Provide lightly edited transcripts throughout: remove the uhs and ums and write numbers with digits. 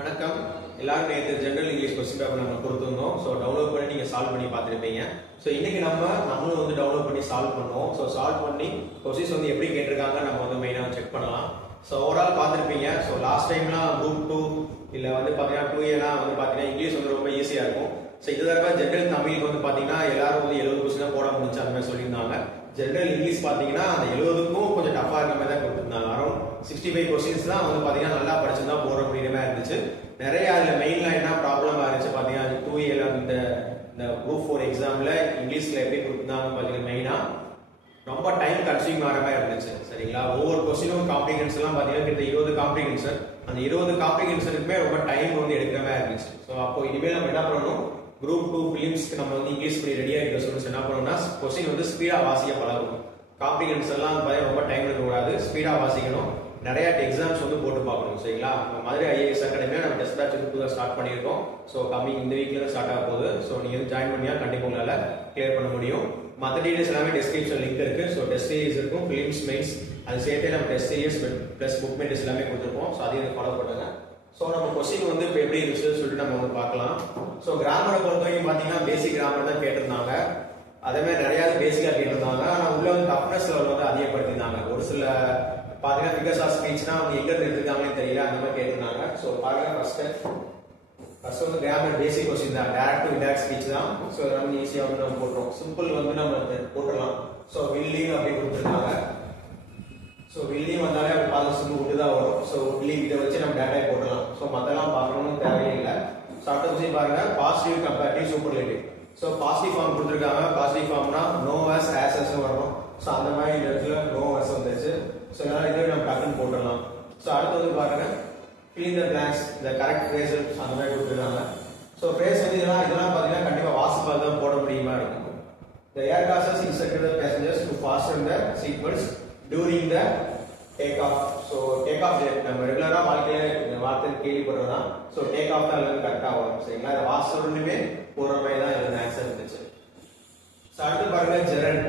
வணக்கம். எல்லாரும் நேற்று ஜெனரல் இங்கிலீஷ் கொஸ்டின் பேப்பர் நம்ம கொடுத்துருந்தோம். ஸோ டவுன்லோட் பண்ணி நீங்கள் சால்வ் பண்ணி பார்த்துருப்பீங்க. ஸோ இன்னைக்கு நம்மளும் வந்து டவுன்லோட் பண்ணி சால்வ் பண்ணுவோம். ஸோ சால்வ் பண்ணி கொஸ்டின்ஸ் வந்து எப்படி கேட்டிருக்காங்க நம்ம வந்து மெயினாக செக் பண்ணலாம். ஸோ ஓவரால் பார்த்துருப்பீங்க. ஸோ லாஸ்ட் டைம்லாம் குரூப் 2 இல்லை வந்து பார்த்தீங்கன்னா 2A வந்து பார்த்தீங்கன்னா இங்கிலீஷ் வந்து ரொம்ப ஈஸியாக இருக்கும். ஸோ இந்த தடவை ஜெனரல் தமிழுக்கு வந்து பார்த்தீங்கன்னா எல்லாரும் வந்து 70 கொஸ்டின் போட முடிஞ்சு அந்த மாதிரி சொல்லியிருந்தாங்க. ஜெனரல் இங்கிலீஷ் பார்த்தீங்கன்னா அந்த 70க்கும் கொஞ்சம் டஃபாக இருக்க மாதிரி தான் கொடுத்துருந்தாங்க. அரௌண்ட் 65 கொஸ்டின்ஸ் தான் வந்து பார்த்தீங்கன்னா நல்லா படிச்சு தான் போட முடியுற மாதிரி இருந்துச்சு. நிறைய அதில் மெயினில் என்ன ப்ராப்ளமாக இருந்துச்சு பார்த்தீங்கன்னா 2A இந்த குரூப் 4 எக்ஸாமில் இங்கிலீஷில் எப்படி கொடுத்துருந்தாங்க பார்த்தீங்கன்னா மெயினாக ரொம்ப டைம் கன்சியூம் ஆகிற மாதிரி இருந்துச்சு. சரிங்களா, ஒவ்வொரு கொஸ்டினும் காம்ப்ளிகேஷன்ஸ் எல்லாம் பார்த்தீங்கன்னா கிட்ட 20 காம்ப்ளிகேஷன். அந்த 20 காம்ப்ளிகேஷனுக்குமே ரொம்ப டைம் வந்து எடுக்கிற மாதிரி இருந்துச்சு. ஸோ அப்போ இனிமேல் நம்ம என்ன பண்ணணும், குரூப் 2 பிலிம்ஸ்க்கு நம்ம வந்து இங்கிலீஷ் பண்ணி ரெடியாக இருக்கிற ஸ்டூடெண்ட்ஸ் என்ன பண்ணணும்னா கொஸ்டின் வந்து ஸ்பீடாக வாசிக்க பழகணும். காம்ப்ளிகேஷன்ஸ் எல்லாம் பார்த்தீங்கன்னா ரொம்ப டைம் எடுக்கக்கூடாது, ஸ்பீடாக வாசிக்கணும். நிறைய எக்ஸாம்ஸ் வந்து போட்டு பார்க்கணும். சரிங்களா, மதுரை IAS அகாடமியா நம்ம டெஸ்ட் பேட்ச் வந்து ஸ்டார்ட் பண்ணியிருக்கோம். ஸோ கம்மிங் இந்த வீக்ல தான் ஸ்டார்ட் ஆக போகுது. ஸோ நீங்கள் ஜாயின் பண்ணியா கண்டிப்பாக உங்களால் கிளியர் பண்ண முடியும். மற்ற டீடைல்ஸ் எல்லாமே டிஸ்கிரிப்ஷன் லிங்க் இருக்கு. ஸோ டெஸ்ட் சீரிஸ் இருக்கும், பிலிம்ஸ் மெயின்ஸ் அது சேர்த்து நம்ம test series plus book materials எல்லாமே கொடுத்துருப்போம். ஸோ அதையும் ஃபாலோ பண்ணுங்க. ஸோ நம்ம கொஸ்டின் வந்து இப்போ எப்படி இருந்துச்சுன்னு சொல்லிட்டு நம்ம வந்து பார்க்கலாம். ஸோ கிராமரை பொறுத்த வரைக்கும் பார்த்தீங்கன்னா பேசிக் கிராமர் தான் கேட்டிருந்தாங்க. அதே மாதிரி நிறைய பேசிக்காக கேட்டிருந்தாங்க. ஆனால் உள்ள வந்து டஃப்னஸ் லெவல் வந்து அதிகப்படுத்திருந்தாங்க. ஒரு சில பார்த்தீங்கன்னா ஃபிகர்ஸ் ஆஃப் ஸ்பீச்னா அவங்க எங்க எடுத்துருக்காங்கன்னு தெரியல, அந்த மாதிரி கேட்டிருந்தாங்க. ஸோ பாருங்க, ஃபர்ஸ்ட் வந்து கிராமர் பேசிக் கொஸ்டின் தான், டைரக்ட் டு இன்டைரக்ட் ஸ்பீச் தான். ஸோ நம்ம ஈஸியாக வந்து நம்ம போட்டுறோம். சிம்பிள் வந்து நம்ம போட்டுடலாம். ஸோ வில்லிங் அப்படி கொடுத்துருக்காங்க. ஸோ வில்லிங் வந்தாலே அது பாதி சிம்பிள் விட்டு தான் வரும். ஸோ வில்லிங் இதை வச்சு நம்ம டேட்டாவை போட்டுடலாம். ஸோ மற்றெல்லாம் பார்க்கணும்னு தேவையில்லை. ஸோ அடுத்த கொஸ்டின் பாருங்க, positive comparative superlative. So positive form கொடுத்துருக்காங்க. பாசிட்டிவ் ஃபார்ம்னா நோ அஸ் ஆஸ் வரணும். ஸோ அந்த மாதிரி இந்த இடத்துல நோ அஸ் வந்துச்சு. ஸோ இதெல்லாம் இதுவே நம்ம டக்குன்னு போட்டுடலாம். ஸோ அடுத்து வந்து பாருங்க, fill the blanks, the correct phrase அந்த மாதிரி கொடுத்துருக்காங்க. ஸோ ஃப்ரேஸ் வந்து இதெல்லாம் பார்த்தீங்கன்னா கண்டிப்பாக வாசிப்பால் தான் போட முடியுமா இருக்கும். The air classes instructed the passengers to fasten the seatbelts during the take off. So take off நம்ம ரெகுலராக வாழ்க்கையில இந்த வார்த்தை கேள்விப்படுறதா. ஸோ டேக் ஆஃப் தான் எல்லாமே கரெக்டாக வரும். சரிங்களா, அதை வாசலுமே போடுற மாதிரி தான் இது ஆன்சர் இருந்துச்சு. ஸோ அடுத்து பாருங்க ஜெரண்ட்.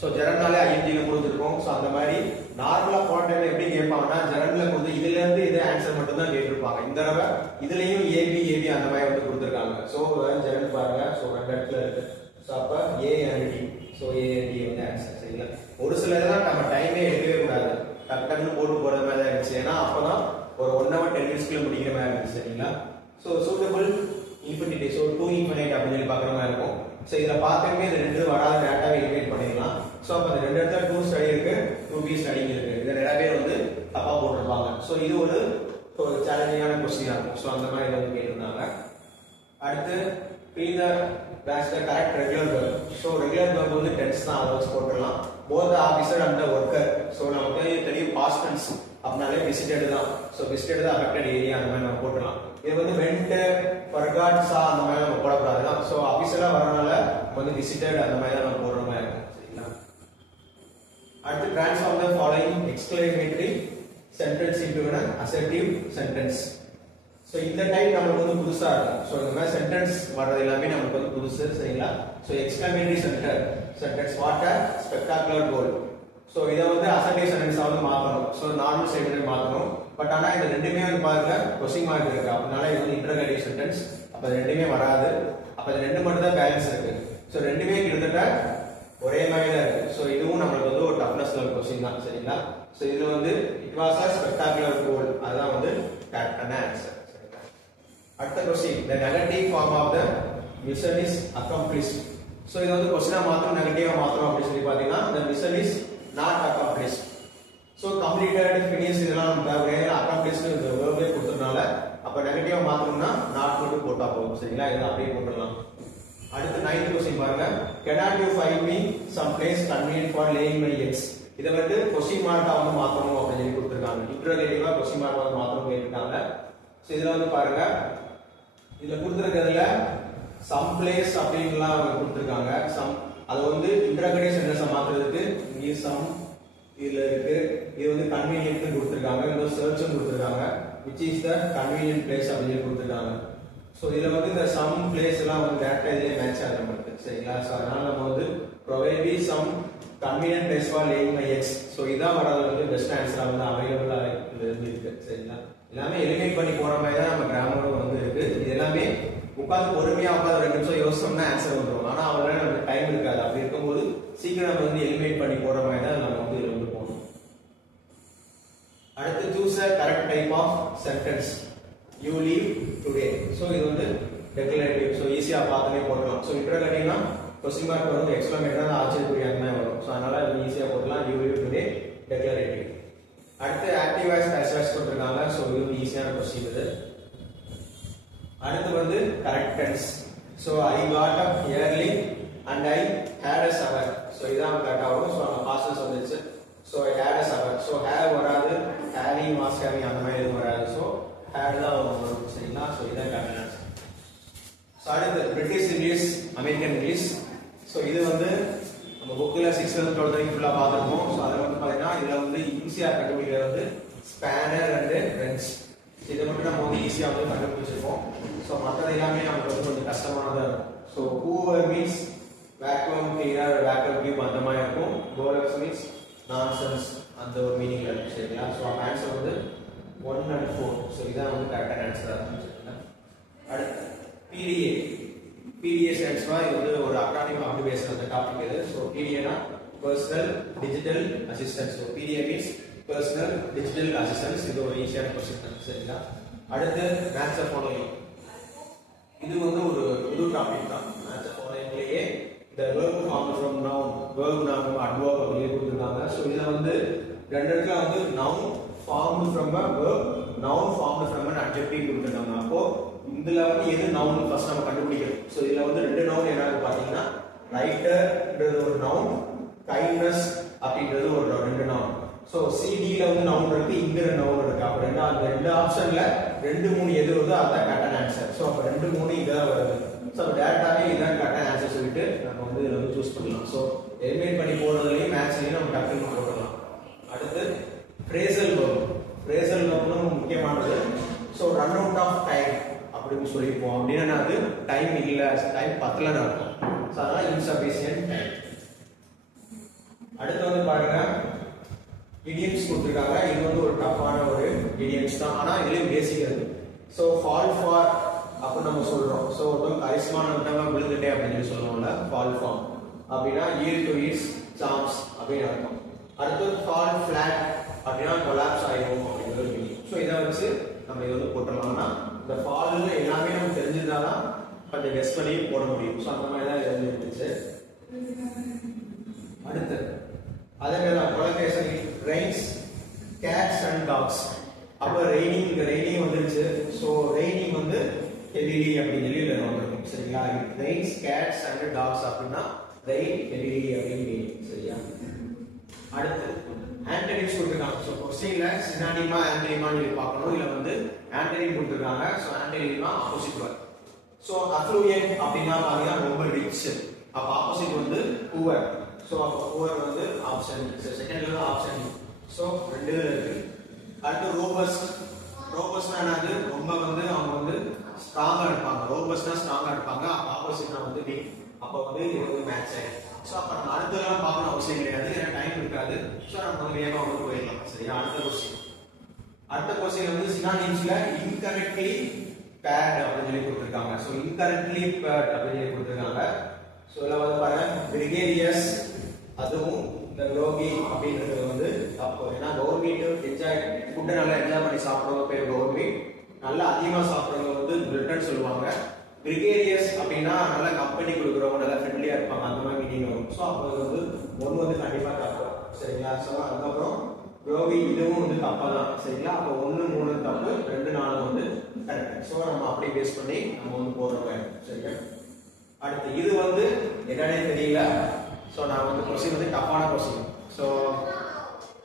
ஸோ ஜெரண்ட்னாலே ஐஎன்ஜியில் கொடுத்துருக்கோம். ஸோ அந்த மாதிரி நார்மலாக போன டைம் எப்படி கேட்பாங்கன்னா ஜெரண்ட்ல கொடுத்து இதுல இருந்து இதே ஆன்சர் மட்டும் தான் கேட்டிருப்பாங்க. இந்த தடவை இதுலயும் ஏபி அந்த மாதிரி வந்து கொடுத்துருக்காங்க. ஸோ ஜெரண்ட் பாருங்க, ஸோ 2 இடத்துல இருக்கு. ஸோ அப்போ A and D. So A and D வந்து ஆன்சர். சரிங்களா, ஒரு சில இதெல்லாம் நம்ம டைமே எடுக்கவே கூடாது, டக்குன்னு போட்டு போறது மாதிரி தான் இருந்துச்சு. ஏன்னா அப்பதான் ஒரு 1 hour 10 minutes முடிக்கிற மாதிரி இருந்துச்சு. சரிங்களா, so suitable infinity. So 2 infinite அப்படின்னு சொல்லி பார்க்குற மாதிரி இருக்கும். ஸோ இதில் பார்க்கவே இந்த 2 வராத டேட்டாவை எலிமினேட் பண்ணிடலாம். ஸோ அப்போ அந்த 2 இடத்துல 2 ஸ்டடி இருக்கு, 2B ஸ்டடிங் இருக்கு. இதை நிறைய பேர் வந்து தப்பா போட்டிருப்பாங்க. ஸோ இது ஒரு சேலஞ்சிங்கான கொஸ்டினா இருக்கும். ஸோ அந்த மாதிரி வந்து கேட்டிருந்தாங்க. அடுத்து இந்த correct regular verb. So regular verb வந்து டென்ஸ் தான், அதை வச்சு போட்டுடலாம். Both officer and worker. So நமக்கு தெரியும் பாஸ்ட் டென்ஸ் அப்படினாலே விசிட்டட் தான். ஸோ விசிட்டட் தான் அஃபெக்டட் ஏரியா, அந்த மாதிரி நம்ம போட்டுடலாம். இது வந்து வெண்ட், ஃபர்காட், சா அந்த மாதிரி நம்ம போடக்கூடாது தான். ஸோ ஆஃபீஸராக வரனால வந்து விசிட்டட் அந்த மாதிரி தான் நம்ம போடுற மாதிரி இருக்கும். சரிங்களா, அடுத்து transform the following exclamatory sentence into an assertive sentence. So இந்த டைப் நமக்கு வந்து புதுசா இருக்கும். ஸோ இந்த மாதிரி சென்டென்ஸ் வர்றது எல்லாமே நமக்கு வந்து புதுசு. சரிங்களா, so exclamatory sentence what a spectacular goal. So இதை வந்து அசர்டிவ் சென்டென்ஸா வந்து மாற்றணும். ஸோ நார்மல் ஸ்டேட்மெண்ட் மாற்றணும். பட் ஆனால் இந்த ரெண்டுமே வந்து பாருங்க கொஸ்டின் மார்க் இருக்கு. அதனால இது வந்து இன்டர்கேட்டிவ் சென்டென்ஸ். அப்போ இது ரெண்டுமே வராது. அப்போ இது 2 மட்டும் தான் பேலன்ஸ் இருக்கு. ஸோ ரெண்டுமே கிட்டத்தட்ட ஒரே மாதிரி தான் இருக்கு. ஸோ இதுவும் நம்மளுக்கு வந்து ஒரு டஃப்னஸ் லெவல் கொஸ்டின் தான். சரிங்களா, ஸோ இது வந்து இட் வாஸ் அ ஸ்பெக்டாகுலர் கோல், அதுதான் வந்து கரெக்டான ஆன்சர். அடுத்த question, the negative form of the mission is accomplished. So இது வந்து கொஸ்டினா மாத்திரம் நெகட்டிவா மாத்திரம் அப்படி சொல்லி பார்த்தீங்கன்னா the mission is not accomplished. So completed, finish இதெல்லாம் நம்ம தேவையான accomplished இந்த வேர்பே கொடுத்ததுனால அப்ப நெகட்டிவா மாத்தணும்னா not மட்டும் போட்டா போதும். சரிங்களா, இதை அப்படியே போட்டுடலாம். அடுத்து 9th கொஸ்டின் பாருங்க, cannot you find me some place convenient for laying my eggs. இதை வந்து கொஸ்டின் மார்க்கா வந்து மாத்தணும் அப்படின்னு சொல்லி கொடுத்துருக்காங்க. இன்டர்கேட்டிவா கொஸ்டின் மார்க் வந்து மாத்தணும் கேட்டிருக்காங்க. ஸோ இதுல வந்து பாருங்க, இதுல கொடுத்துருக்கிறதுல சம் பிளேஸ் அப்படின்லாம் கொடுத்துருக்காங்க. சம் அது வந்து இன்டர்கேட்டிவ் சென்டென்ஸை மாத்துறதுக்கு இங்கே சம் இதுல இருக்கு. இது வந்து கன்வீனியன்ட் கொடுத்துருக்காங்க. இன்னொரு சர்ச்சும் கொடுத்துருக்காங்க, which is the convenient place அப்படின்னு கொடுத்துருக்காங்க. ஸோ இதுல வந்து இந்த சம் பிளேஸ் எல்லாம் வந்து டேரக்டா இதுலயே மேட்ச் ஆகுது நமக்கு. சரிங்களா, ஸோ அதனால நம்ம வந்து provide me some convenient place for laying my eggs. So இதான் வராது வந்து பெஸ்ட் ஆன்சரா வந்து அவைலபிளா இருக்கு. சரிங்களா, எல்லாமே எலிமினேட் பண்ணி போற மாதிரி தான் நம்ம கிராமர் உட்காந்து பொறுமையா உட்காந்து 2 நிமிஷம் யோசிச்சோம்னா ஆன்சர் வந்துடும். ஆனா அவங்களால நமக்கு டைம் இருக்காது. அப்படி இருக்கும்போது சீக்கிரம் நம்ம வந்து எலிமினேட் பண்ணி போற மாதிரி தான் நம்ம வந்து இதுல வந்து போகணும். அடுத்து choose a correct type of sentence. You leave today. So இது வந்து declarative. So ஈஸியா பார்த்துட்டே போடலாம். So interrogative-னா question mark வந்து exclamation தான் ஆச்சரியக்குறியாக வரும். So அதனால இது ஈஸியா போடலாம். You leave today declarative. அடுத்து active voice passive voice கொடுத்திருக்காங்க. So இது வந்து ஈஸியான question இது. அடுத்து வந்து correct tense. So I got up early and I had a shower. So இதான் கரெக்ட்டா வரும். So நம்ம past tense வந்துச்சு. So I had a shower. So have வராது, having was having அந்த மாதிரி எதுவும் வராது. So had தான் வரும். சரிங்களா? So இதான் கரெக்டான ஆன்சர். So அடுத்து British English, American English. So இது வந்து நம்ம புக்ல 6th and 12th வரைக்கும் ஃபுல்லா பார்த்திருக்கோம். So அதுல வந்து பாத்தீங்கன்னா இதுல வந்து ஈஸியா கண்டுபிடிக்கிறது வந்து ஸ்பானர் and French. இதை மட்டும் நம்ம வந்து ஈஸியா வந்து கண்டுபிடிச்சிருக்கோம். So மற்றது எல்லாமே நமக்கு வந்து கொஞ்சம் கஷ்டமானதா இருக்கும். So hoover means vacuum cleaner, vacuum tube அந்த மாதிரி இருக்கும். bollocks means nonsense அந்த ஒரு மீனிங்ல இருக்கு. சரிங்களா? So அந்த ஆன்சர் வந்து 1 and 4. So இதான் வந்து கரெக்டான ஆன்சரா இருக்கும். சரிங்களா? அடுத்து PDA. PDA stands for இது வந்து ஒரு அக்ரானிம் அப்ரிவியேஷன் அந்த டாபிக் இது. So PDA னா personal digital assistance. So PDA means personal digital assistance. இது ஒரு ஈஸியான क्वेश्चन. சரிங்களா? அடுத்து match the following. இது வந்து ஒரு புது டாபிக் தான். match the followingலயே the verb formed from noun, verb noun adverb அப்படி கொடுத்திருக்காங்க. So இதுல வந்து ரெண்டு இடத்துல வந்து noun formed from a verb, noun formed from an adjective கொடுத்திருக்காங்க. அப்போ இதுல வந்து எது noun ஃபர்ஸ்ட் நம்ம கண்டுபிடிக்கணும். So இதுல வந்து ரெண்டு noun என்னன்னு பாத்தீங்கன்னா writerன்றது ஒரு noun, kindness அப்படின்றது ஒரு ரெண்டு noun. So CD ல வந்து noun இருக்கு, இங்க ஒரு noun இருக்கு. அப்படின்னா அந்த ரெண்டு ஆப்ஷன்ல 2 3 எது வருதோ அதான் கரெக்டான ஆன்சர். So அப்ப 2 3 இதான் வருது. So டைரக்டாவே இதான் கரெக்டான ஆன்சர் சொல்லிட்டு நம்ம வந்து இதுல வந்து சூஸ் பண்ணலாம். So எலிமினேட் பண்ணி போறதுலயும் மேட்ச்லயும் நம்ம டக்குனு போடலாம். அடுத்து phrasal verb. phrasal verb முக்கியமானது. So run out of time அப்படின்னு சொல்லிப்போம். அப்படின்னா அது டைம் இல்ல, டைம் பத்தலன்னு அர்த்தம். So அதனால insufficient time. அடுத்து வந்து பாருங்க idioms கொடுத்திருக்காங்க. இது வந்து ஒரு டஃப்பான ஒரு idioms தான். ஆனா இதுலயும் பேசிக் இருக்கு. So fall for அப்ப நம்ம சொல்றோம். So ஒருத்தன் கரிஸ்மான விட்டவங்க விழுந்துட்டே அப்படின்னு சொல்லுவோம்ல, fall for அப்படின்னா yield to its charms அப்படின்னு அர்த்தம். அடுத்து fall flat அப்படின்னா collapse ஆயிடும் அப்படிங்கிறது மீனிங். So இதை வச்சு நம்ம இது வந்து போட்டுடலாம்னா இந்த ஃபால்ல எல்லாமே நமக்கு தெரிஞ்சிருந்தாதான் கொஞ்சம் கெஸ் பண்ணி போட முடியும். ஸோ அந்த மாதிரி தான் இது இருந்துச்சு. அடுத்து அதே மாதிரி collocation Reigns Gates and tax. அப்போ ரெய்னிங் வந்துருச்சு. ஸோ ரெய்னிங் வந்து ஹெவிலி அப்படின்னு சொல்லி இதில் வந்துருக்கும். சரிங்களா? ரெயின்ஸ் கேட்ஸ் அண்ட் டாக்ஸ் அப்படின்னா ரெயின் ஹெவிலி அப்படின்னு மீனிங். சரியா? அடுத்து ஆன்டனிம்ஸ் கொடுத்திருக்காங்க. ஸோ கொஸ்டின்ல சினானிமா ஆன்டனிமான்னு சொல்லி பார்க்கணும். இதுல வந்து ஆன்டனிம் கொடுத்திருக்காங்க. ஸோ ஆன்டனிம்னா ஆப்போசிட் வேர்ட். ஸோ அஃப்ளூயன்ட் அப்படின்னா பாத்தீங்கன்னா ரொம்ப ரிச். அப்ப ஆப்போசிட் வந்து புவர். ஸோ அப்போ புவர் வந்து ஆப்ஷன் செகண்ட்ல தான் ஆப்ஷன். ஸோ ரெண்டு இருக்கு. அடுத்து ரோபஸ்ட். ரோபஸ்ட்னா என்னது? ரொம்ப வந்து அவங்க வந்து ஸ்ட்ராங்கா இருப்பாங்க. ரோபஸ்ட்னா ஸ்ட்ராங்கா இருப்பாங்க. அப்ப ஆப்போசிட்னா வந்து வீக். அப்ப வந்து இது வந்து மேட்ச் ஆயிடும். சோ அப்ப நம்ம அடுத்ததெல்லாம் பார்க்கணும் அவசியம் கிடையாது. ஏன்னா டைம் இருக்காது. சோ நம்ம வந்து வேகமா வந்து போயிடலாம். சரியா? அடுத்த क्वेश्चन வந்து சினானிம்ஸ்ல இன்கரெக்ட்லி பேர்ட் அப்படின்னு சொல்லி கொடுத்திருக்காங்க. சோ இன்கரெக்ட்லி பேர்ட் அப்படின்னு சொல்லி கொடுத்திருக்காங்க. சோ இதுல வந்து பாருங்க கிரிகேரியஸ் அதுவும் இந்த ரோகி அப்படின்றது வந்து தப்பு. ஏன்னா கவர்மெண்ட் என்ஜாய் ஃபுட்டை நல்லா என்ஜாய் பண்ணி சாப்பிடுறவங்க பேர் கவர்மெண்ட், நல்லா அதிகமா சாப்பிடுறவங்க வந்து பிரிட்டன் சொல்லுவாங்க. கிரிகேரியஸ் அப்படின்னா நல்ல கம்பெனி கொடுக்குறவங்க நல்லா ஃப்ரெண்ட்லியா இருப்பாங்க, அந்த மாதிரி மீனிங் வரும். ஸோ அப்போ வந்து ஒன்று வந்து கண்டிப்பா தப்பு. சரிங்களா? ஸோ அதுக்கப்புறம் ரோகி இதுவும் வந்து தப்பா தான். சரிங்களா? அப்போ 1 3 தப்பு, 2 4 வந்து கரெக்ட். ஸோ நம்ம அப்படியே பேஸ் பண்ணி நம்ம வந்து போடுறோம். சரியா? அடுத்து இது வந்து என்னன்னே தெரியல. ஸோ நான் வந்து கொஸ்டின் வந்து டஃப்பான கொஸ்டின். ஸோ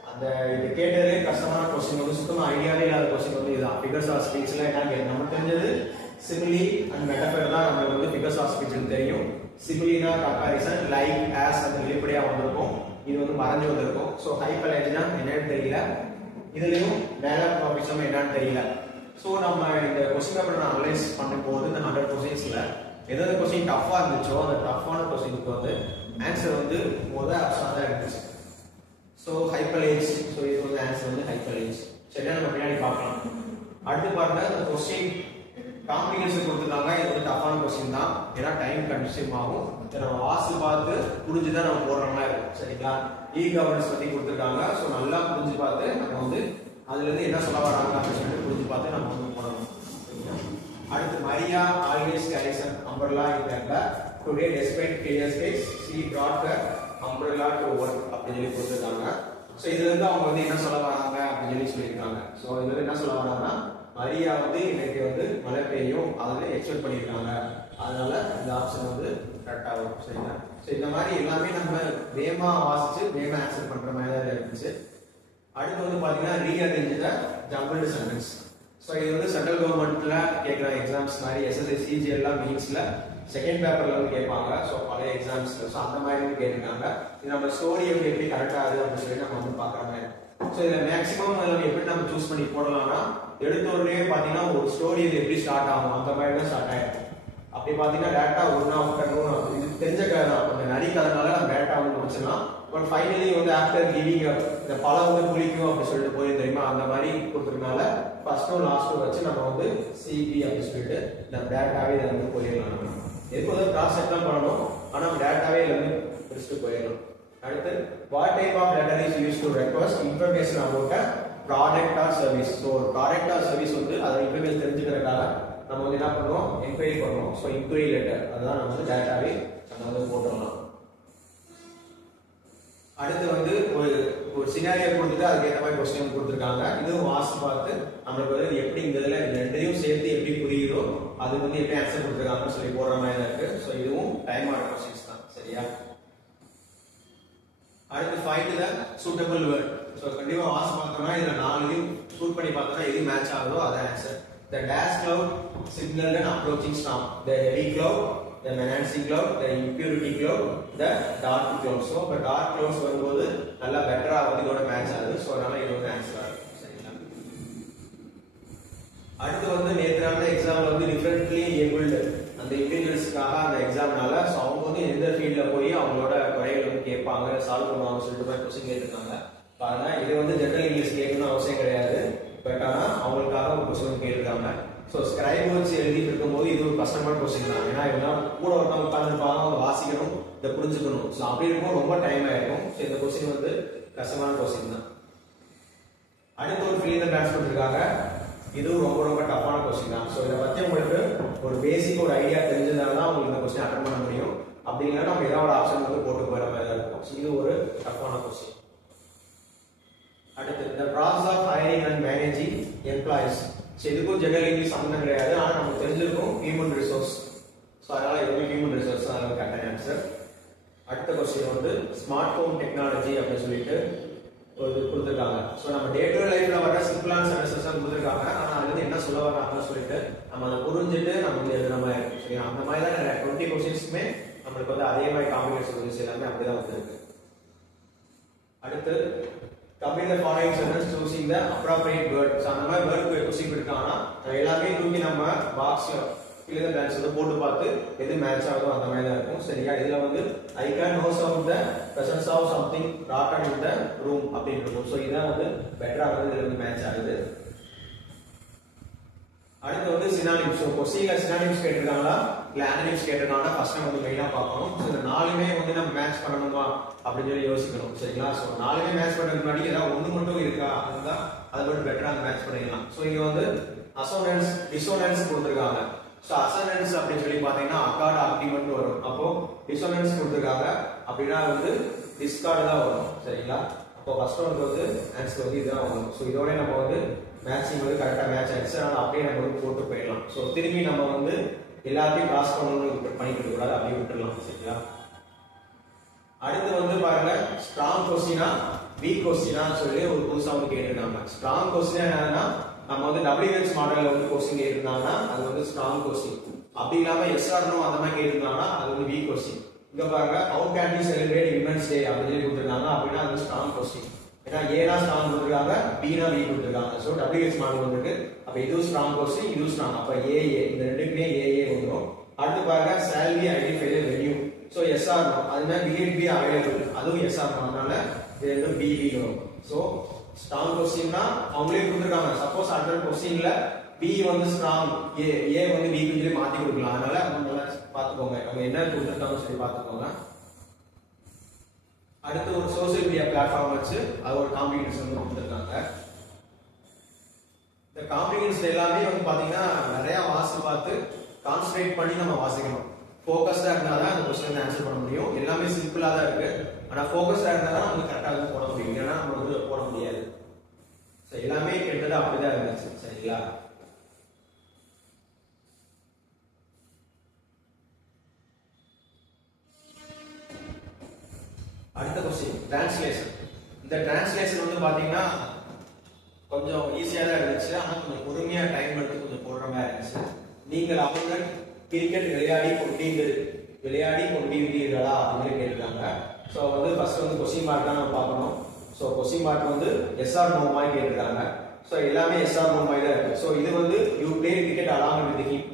அந்த இது கேட்டதே கஷ்டமான கொஸ்டின் வந்து சுத்தமாக ஐடியாவே இல்லாத கொஸ்டின் வந்து இதுதான். ஃபிகர்ஸ் ஆஃப் ஸ்பீச்ல என்ன நமக்கு தெரிஞ்சது சிமிலி அண்ட் மெட்டஃபர் தான். நம்மளுக்கு வந்து ஃபிகர்ஸ் ஆஃப் ஸ்பீச் தெரியும். சிமிலினா கம்பேரிசன், லைக், ஆஸ் அந்த வெளிப்படையா வந்திருக்கும். இது வந்து மறைஞ்சு வந்திருக்கும். ஸோ ஹைப்பர்லைஜ்னா என்னன்னு தெரியல. இதுலயும் டயலாக்டிசம் என்னன்னு தெரியல. ஸோ நம்ம இந்த கொஸ்டின் பேப்பர் நான் அனலைஸ் பண்ணும்போது இந்த 100 கொஸ்டின்ஸ்ல ஏதாவது கொஸ்டின் டஃபா இருந்துச்சோ அந்த டஃப்பான கொஸ்டினுக்கு வந்து ஆன்சர் வந்து முதல் ஆப்ஷன் தான் இருந்துச்சு. ஸோ ஹைப்பர்லைஜ். ஸோ இது வந்து ஆன்சர் வந்து ஹைப்பர்லைஜ். சரியா? நம்ம பின்னாடி பார்க்கலாம். அடுத்து பாருங்க இந்த கொஸ்டின் காம்ப்ளிகேஷன் கொடுத்துருக்காங்க. இது வந்து டஃப்பான கொஸ்டின் தான், ஏன்னா டைம் கன்சியூம் ஆகும். இதை நம்ம வாசி பார்த்து புரிஞ்சுதான் நம்ம போடுற மாதிரி இருக்கும். சரிங்களா? இ கவர்னன்ஸ் பத்தி கொடுத்துருக்காங்க. ஸோ நல்லா புரிஞ்சு பார்த்து நம்ம வந்து அதுல இருந்து என்ன சொல்ல வராங்க அப்படின்னு சொல்லிட்டு புரிஞ்சு பார்த்து நம்ம வந்து போடணும். அடுத்து Maria always carries an umbrella in her bag. Today despite clear skies she brought her umbrella to work அப்படின்னு சொல்லி கொடுத்துருக்காங்க. ஸோ இதுல இருந்து அவங்க வந்து என்ன சொல்ல வராங்க அப்படின்னு சொல்லியிருக்காங்க. ஸோ இதுல என்ன சொல்ல வராங்கன்னா மரியா வந்து இன்னைக்கு வந்து மழை பெய்யும் அதை எக்ஸ்பெக்ட் பண்ணியிருக்காங்க, அதனால இந்த ஆப்ஷன் வந்து கரெக்டா வரும். சரிங்களா? ஸோ இந்த மாதிரி எல்லாமே நம்ம வேகமா வாசிச்சு வேகமா ஆன்சர் பண்ற மாதிரி தான் இருந்துச்சு. அடுத்து வந்து பாத்தீங்கன்னா ரீஅரேஞ்ச் த ஜம்பிள்டு சென்டென்ஸ். ஸோ இது வந்து சென்ட்ரல் கவர்மெண்ட்ல கேட்குற எக்ஸாம்ஸ் மாதிரி எஸ்எஸ்சி சிஜிஎல் மீன்ஸ்ல செகண்ட் பேப்பர்ல வந்து கேட்பாங்க. ஸோ பழைய எக்ஸாம்ஸ்ல ஸோ அந்த மாதிரி வந்து கேட்டிருக்காங்க. இது நம்ம ஸ்டோரி வந்து எப்படி கரெக்டா ஆகுது அப்படின்னு சொல்லி நம்ம வந்து பாக்குற மாதிரி. ஸோ இதுல மேக்ஸிமம் எப்படி நம்ம சூஸ் பண்ணி போடலாம்னா எடுத்த உடனே பாத்தீங்கன்னா ஒரு ஸ்டோரி இது எப்படி ஸ்டார்ட் ஆகும் அந்த மாதிரி தான் ஸ்டார்ட் ஆயிடும். அப்படி பாத்தீங்கன்னா டேரக்டா ஒன்னா இது தெரிஞ்ச கதை தான், அந்த நரி கதைனால நம்ம டேரக்டா வந்து முடிச்சிடலாம். பட் ஃபைனலி வந்து ஆஃப்டர் கிவிங் இந்த பழம் வந்து புளிக்கும் அப்படின்னு சொல்லிட்டு போய் தெரியுமா அந்த மாதிரி கொடுத்துருக்கனால ஃபர்ஸ்டும் லாஸ்ட்டும் வச்சு நம்ம வந்து சிபி அப்படின்னு சொல்லிட்டு நம்ம டேரக்டாவே இதை வந்து போயிடலாம். நம்ம எப்போதும் கிராஸ் செக் தான் பண்ணணும், ஆனா நம்ம டேரக்டாவே இதில் வந்து பிரிச்சுட்டு போயிடலாம். அடுத்து what type of letter is use to request information about product or service. So ஒரு ப்ராடக்ட் ஆர் சர்வீஸ் வந்து அதை இன்ஃபர்மேஷன் தெரிஞ்சுக்கிறதுக்காக நம்ம வந்து என்ன பண்ணுவோம், என்கொயரி பண்ணுவோம். ஸோ என்கொயரி லெட்டர் அதுதான் நம்ம வந்து டேரக்டாவே நம்ம வந்து போட்டுடலாம். அடுத்து வந்து ஒரு சினாரியோ கொடுத்துட்டு அதுக்கேற்ற மாதிரி கொஸ்டின் கொடுத்துருக்காங்க. இதுவும் வாசி பார்த்து நம்மளுக்கு வந்து எப்படி இந்த இதில் ரெண்டையும் சேர்த்து எப்படி புரியுதோ அது வந்து எப்படி ஆன்சர் கொடுத்துருக்காங்கன்னு சொல்லி போடுற மாதிரி தான் இருக்கு. ஸோ இதுவும் டைம் ஆன கொஸ்டின்ஸ் தான். சரியா? அடுத்து find the suitable word. So கண்டிப்பாக வாசி பார்த்தோம்னா இதில் 4 சூட் பண்ணி பார்த்தோம்னா எது மேட்ச் ஆகுதோ அதான் answer. The dash cloud signaled an approaching storm. The heavy cloud, the menacing cloud, the impurity cloud, the dark cloud. So the dark clouds வரும்போது நல்லா பெட்டரா வந்து இதோட மேட்ச் ஆகுது. ஸோ அதனால இது வந்து ஆன்சர் ஆகும். சரிங்களா? அடுத்து வந்து நேற்றான எக்ஸாம்ல வந்து டிஃபரெண்ட்லி ஏபிள்டு அந்த இண்டிவிஜுவல்ஸ்க்காக அந்த எக்ஸாம்னால ஸோ அவங்க வந்து எந்த ஃபீல்டில் போய் அவங்களோட குறைகள் வந்து கேட்பாங்க சால்வ் பண்ணுவாங்க சொல்லிட்டு கொஸ்டின் கேட்டிருக்காங்க. அதனால் இது வந்து ஜெனரல் இங்கிலீஷ் கேட்கணும்னு அவசியம் கிடையாது. பட் ஆனால் அவங்களுக்காக ஒரு கொஸ்டின் கேட்டிருக்காங்க. ஸோ ஸ்கிரைப் வச்சு எழுதிட்டு இருக்கும்போது இது ஒரு கஷ்டமான கொஸ்டின் தான். ஏன்னா இதெல்லாம் கூட ஒருத்தவங்க உட்காந்துருப்பாங்க, அவங்க வாசிக்கணும், இதை புரிஞ்சுக்கணும். ஸோ அப்படி இருக்கும்போது ரொம்ப டைம் ஆயிருக்கும். ஸோ இந்த கொஸ்டின் வந்து கஷ்டமான கொஸ்டின் தான். அடுத்து ஒரு ஃபில் தி பிளாங்க்ஸ் கொடுத்துருக்காங்க. இதுவும் ரொம்ப ரொம்ப டஃப்பான கொஸ்டின் தான். ஸோ இதை பற்றி உங்களுக்கு ஒரு பேசிக் ஒரு ஐடியா தெரிஞ்சதால தான் உங்களுக்கு இந்த கொஸ்டின் அட்டன் பண்ண முடியும். அப்படி இல்லைன்னா நம்ம ஏதாவது ஆப்ஷன் வந்து போட்டு போகிற மாதிரி தான் இருக்கும். ஸோ இது ஒரு டஃப்பான கொஸ்டின். அடுத்து the process of hiring and managing employees. So இதுக்கும் ஜெனரல் இங்கிலீஷ் சம்மந்தம் கிடையாது, ஆனால் நமக்கு தெரிஞ்சிருக்கும் ஹியூமன் ரிசோர்ஸ். ஸோ அதனால இதுவும் ஹியூமன் ரிசோர்ஸ் தான் அதனால கரெக்டான ஆன்சர். அடுத்த கொஸ்டின் வந்து ஸ்மார்ட் ஃபோன் டெக்னாலஜி அப்படின்னு சொல்லிட்டு ஒரு கொடுத்துருக்காங்க. ஸோ நம்ம டே டு லைஃப்ல வர சிம்பிளான சென்டென்சஸ் தான் கொடுத்துருக்காங்க. ஆனால் அது வந்து என்ன சொல்ல வராங்கன்னு சொல்லிட்டு நம்ம அதை புரிஞ்சுட்டு நம்ம வந்து எழுதுற மாதிரி இருக்கும். சரி, அந்த மாதிரி தான் 20 கொஸ்டின்ஸுமே நம்மளுக்கு வந்து அதே மாதிரி காம்ப்ளிகேஷன் கொஸ்டின்ஸ் எல்லாமே அப்படிதான் வந்துருக்கு. அடுத்து complete the following sentence choosing the appropriate word. So அந்த மாதிரி வேர்ட் கொஸ்டின் கொடுத்தாங்கன்னா எல்லாமே தூக்கி நம்ம பாக்ஸ்ல fill in the blanks வந்து போட்டு பார்த்து எது மேட்ச் ஆகுதோ அந்த மாதிரி தான் இருக்கும். சரியா? இதுல வந்து I can know of the presence of something rotten in the room அப்படின்னு இருக்கும். ஸோ இதான் வந்து பெட்டரா வந்து இதுல வந்து மேட்ச் ஆகுது. அடுத்து வந்து சினானிம்ஸ். ஸோ கொஸ்டின்ல சினானிம்ஸ் கேட்டிருக்காங்களா இல்லை ஆனனிம்ஸ் கேட்டிருக்காங்கன்னா ஃபர்ஸ்ட் நம்ம வந்து மெயினா பார்க்கணும். ஸோ இந்த 4மே வந்து நம்ம மேட்ச் பண்ணணுமா அப்படின்னு சொல்லி யோசிக்கணும். சரிங்களா? ஸோ 4மே மேட்ச் பண்றதுக்கு முன்னாடி ஏதாவது ஒன்று மட்டும் இருக்கா அதுதான் அதை மட்டும் பெட்டரா அந்த மேட்ச் பண்ணிடலாம். ஸோ இங்க வந்து அசோனன்ஸ் டிசோனன்ஸ் கொடுத்துருக்காங்க. ஸோ அசோனன்ஸ் அப்படின்னு சொல்லி பார்த்தீங்கன்னா அக்கார்டு ஆக்டிவ்மெண்ட் வரும். அப்போ டிசோனன்ஸ் கொடுத்துருக்காங்க அப்படின்னா வந்து டிஸ்கார்டு தான் வரும். சரிங்களா? அப்போ ஃபர்ஸ்ட் ஒன்று வந்து ஆன்சர் வந்து இதுதான் வரும். ஸோ இதோட நம்ம வந்து மேட்சிங் வந்து கரெக்டாக மேட்ச் ஆயிடுச்சு. அதனால அப்படியே நம்ம வந்து போட்டு போயிடலாம். ஸோ திரும்பி நம்ம வந்து எல்லாத்தையும் கிராஸ் பண்ணணும்னு பண்ணிட்டு கூடாது, அப்படியே விட்டுடலாம். சரிங்களா? அடுத்து வந்து பாருங்க ஸ்ட்ராங் கொஸ்டினா வீக் கொஸ்டினா சொல்லி ஒரு புதுசா வந்து கேட்டிருக்காங்க. ஸ்ட்ராங் கொஸ்டின் என்னன்னா நம்ம வந்து WH மாடல்ல வந்து கொஸ்டின் கேட்டிருந்தாங்கன்னா அது வந்து ஸ்ட்ராங் கொஸ்டின். அப்படி இல்லாம எஸ் ஆர் நோ அந்த மாதிரி கேட்டிருந்தாங்கன்னா அது வந்து வீக் கொஸ்டின். இங்க பாருங்க how can we celebrate women's day அப்படின்னு சொல்லி கொடுத்துருக்காங்க அப்படின்னா அது ஸ்ட்ராங் கொஸ்டின். ஏன்னா ஏனா ஸ்ட்ராங் கொடுத்துருக்காங்க, பினா வீக் கொடுத்துருக்காங்க. ஸோ WH மாடல் வந்துருக்கு. அப்ப இதுவும் ஸ்ட்ராங் கொஸ்டின், இதுவும் ஸ்ட்ராங். அப்ப ஏஏ இந்த ரெண்டுக்குமே ஏஏ வந்துடும். அடுத்து பாருங்க salary identify the venue. So yes or no அதுனா will be available அதுவும் yes or no. அதனால இது ரெண்டும் BB வரும். So strong question னா அவங்களே கொடுத்திருக்காங்க. சப்போஸ் அடுத்த क्वेश्चनல B வந்து ஸ்ட்ராங், A வந்து B க்கு சொல்லி மாத்தி கொடுக்கலாம். அதனால நல்லா பாத்துக்கோங்க, அவங்க என்ன கொடுத்துருக்காங்கன்னு சொல்லி பாத்துக்கோங்க. அடுத்து ஒரு சோஷியல் மீடியா பிளாட்ஃபார்ம் வச்சு அது ஒரு காம்ப்ளிகேஷன் வந்து கொடுத்துருக்காங்க. இந்த காம்ப்ளிகேஷன் எல்லாமே வந்து பாத்தீங்கன்னா நிறைய வாசி பார்த்து கான்சன்ட்ரேட் பண்ணி நம்ம வாசிக்கணும். ஃபோக்கஸ்டா இருந்தா தான் அந்த क्वेश्चन ஆன்சர் பண்ண முடியும். எல்லாமே சிம்பிளா தான் இருக்கு, ஆனா ஃபோக்கஸ்டா இருந்தா தான் நம்ம கரெக்டா வந்து போட முடியும். இல்லைன்னா நம்ம வந்து போட முடியாது. சோ எல்லாமே கிட்டத்தட்ட அப்படிதான் இருந்துச்சு. சரிங்களா? அடுத்த क्वेश्चन டிரான்ஸ்லேஷன். இந்த டிரான்ஸ்லேஷன் வந்து பாத்தீங்கன்னா கொஞ்சம் ஈஸியா தான் இருந்துச்சு, ஆனா கொஞ்சம் பொறுமையா டைம் எடுத்து கொஞ்சம் போடுற மாதிரி இருந்துச்சு. நீங்கள் அவர்கள் கிரிக்கெட் விளையாடி கொண்டிருந்தீர்களா அப்படின்னு கேட்டிருக்காங்க. ஸோ வந்து ஃபர்ஸ்ட் வந்து கொஸ்டின் மார்க் தான் நம்ம பார்க்கணும். ஸோ கொஸ்டின் மார்க் வந்து எஸ் ஆர் நோ மாதிரி கேட்டிருக்காங்க. ஸோ எல்லாமே எஸ் ஆர் நோ மாதிரி தான் இருக்கு. ஸோ இது வந்து you play cricket along with him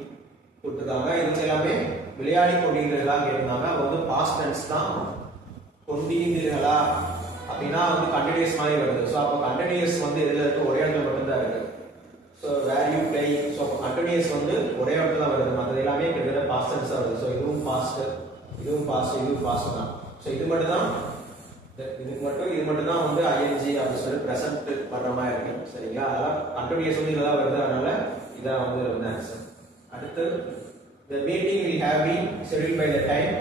கொடுத்துருக்காங்க. இது எல்லாமே விளையாடி கொண்டிருந்தீர்களா கேட்டிருந்தாங்க. அது வந்து பாஸ்ட் டென்ஸ் தான். கொண்டிருந்தீர்களா அப்படின்னா வந்து கண்டினியூஸ் மாதிரி வருது. ஸோ அப்போ கண்டினியூஸ் வந்து எதுல இருக்கு? ஒரே இடத்துல மட்டும்தான் இருக்கு. So where you play, so continues வந்து ஒரே இடத்துல தான் வருது, மற்றது எல்லாமே கிட்டத்தட்ட பாஸ்ட் டென்ஸா வருது. ஸோ இதுவும் பாஸ்ட் தான். ஸோ இது மட்டும் தான் வந்து ஐஎன்ஜி அப்படின்னு சொல்லி பிரசன்ட் பண்ற மாதிரி இருக்கு. சரிங்களா? அதெல்லாம் கண்டினியூஸ் வந்து இதெல்லாம் வருது, அதனால இதான் வந்து ஆன்சர். அடுத்து the meeting will have been scheduled by the time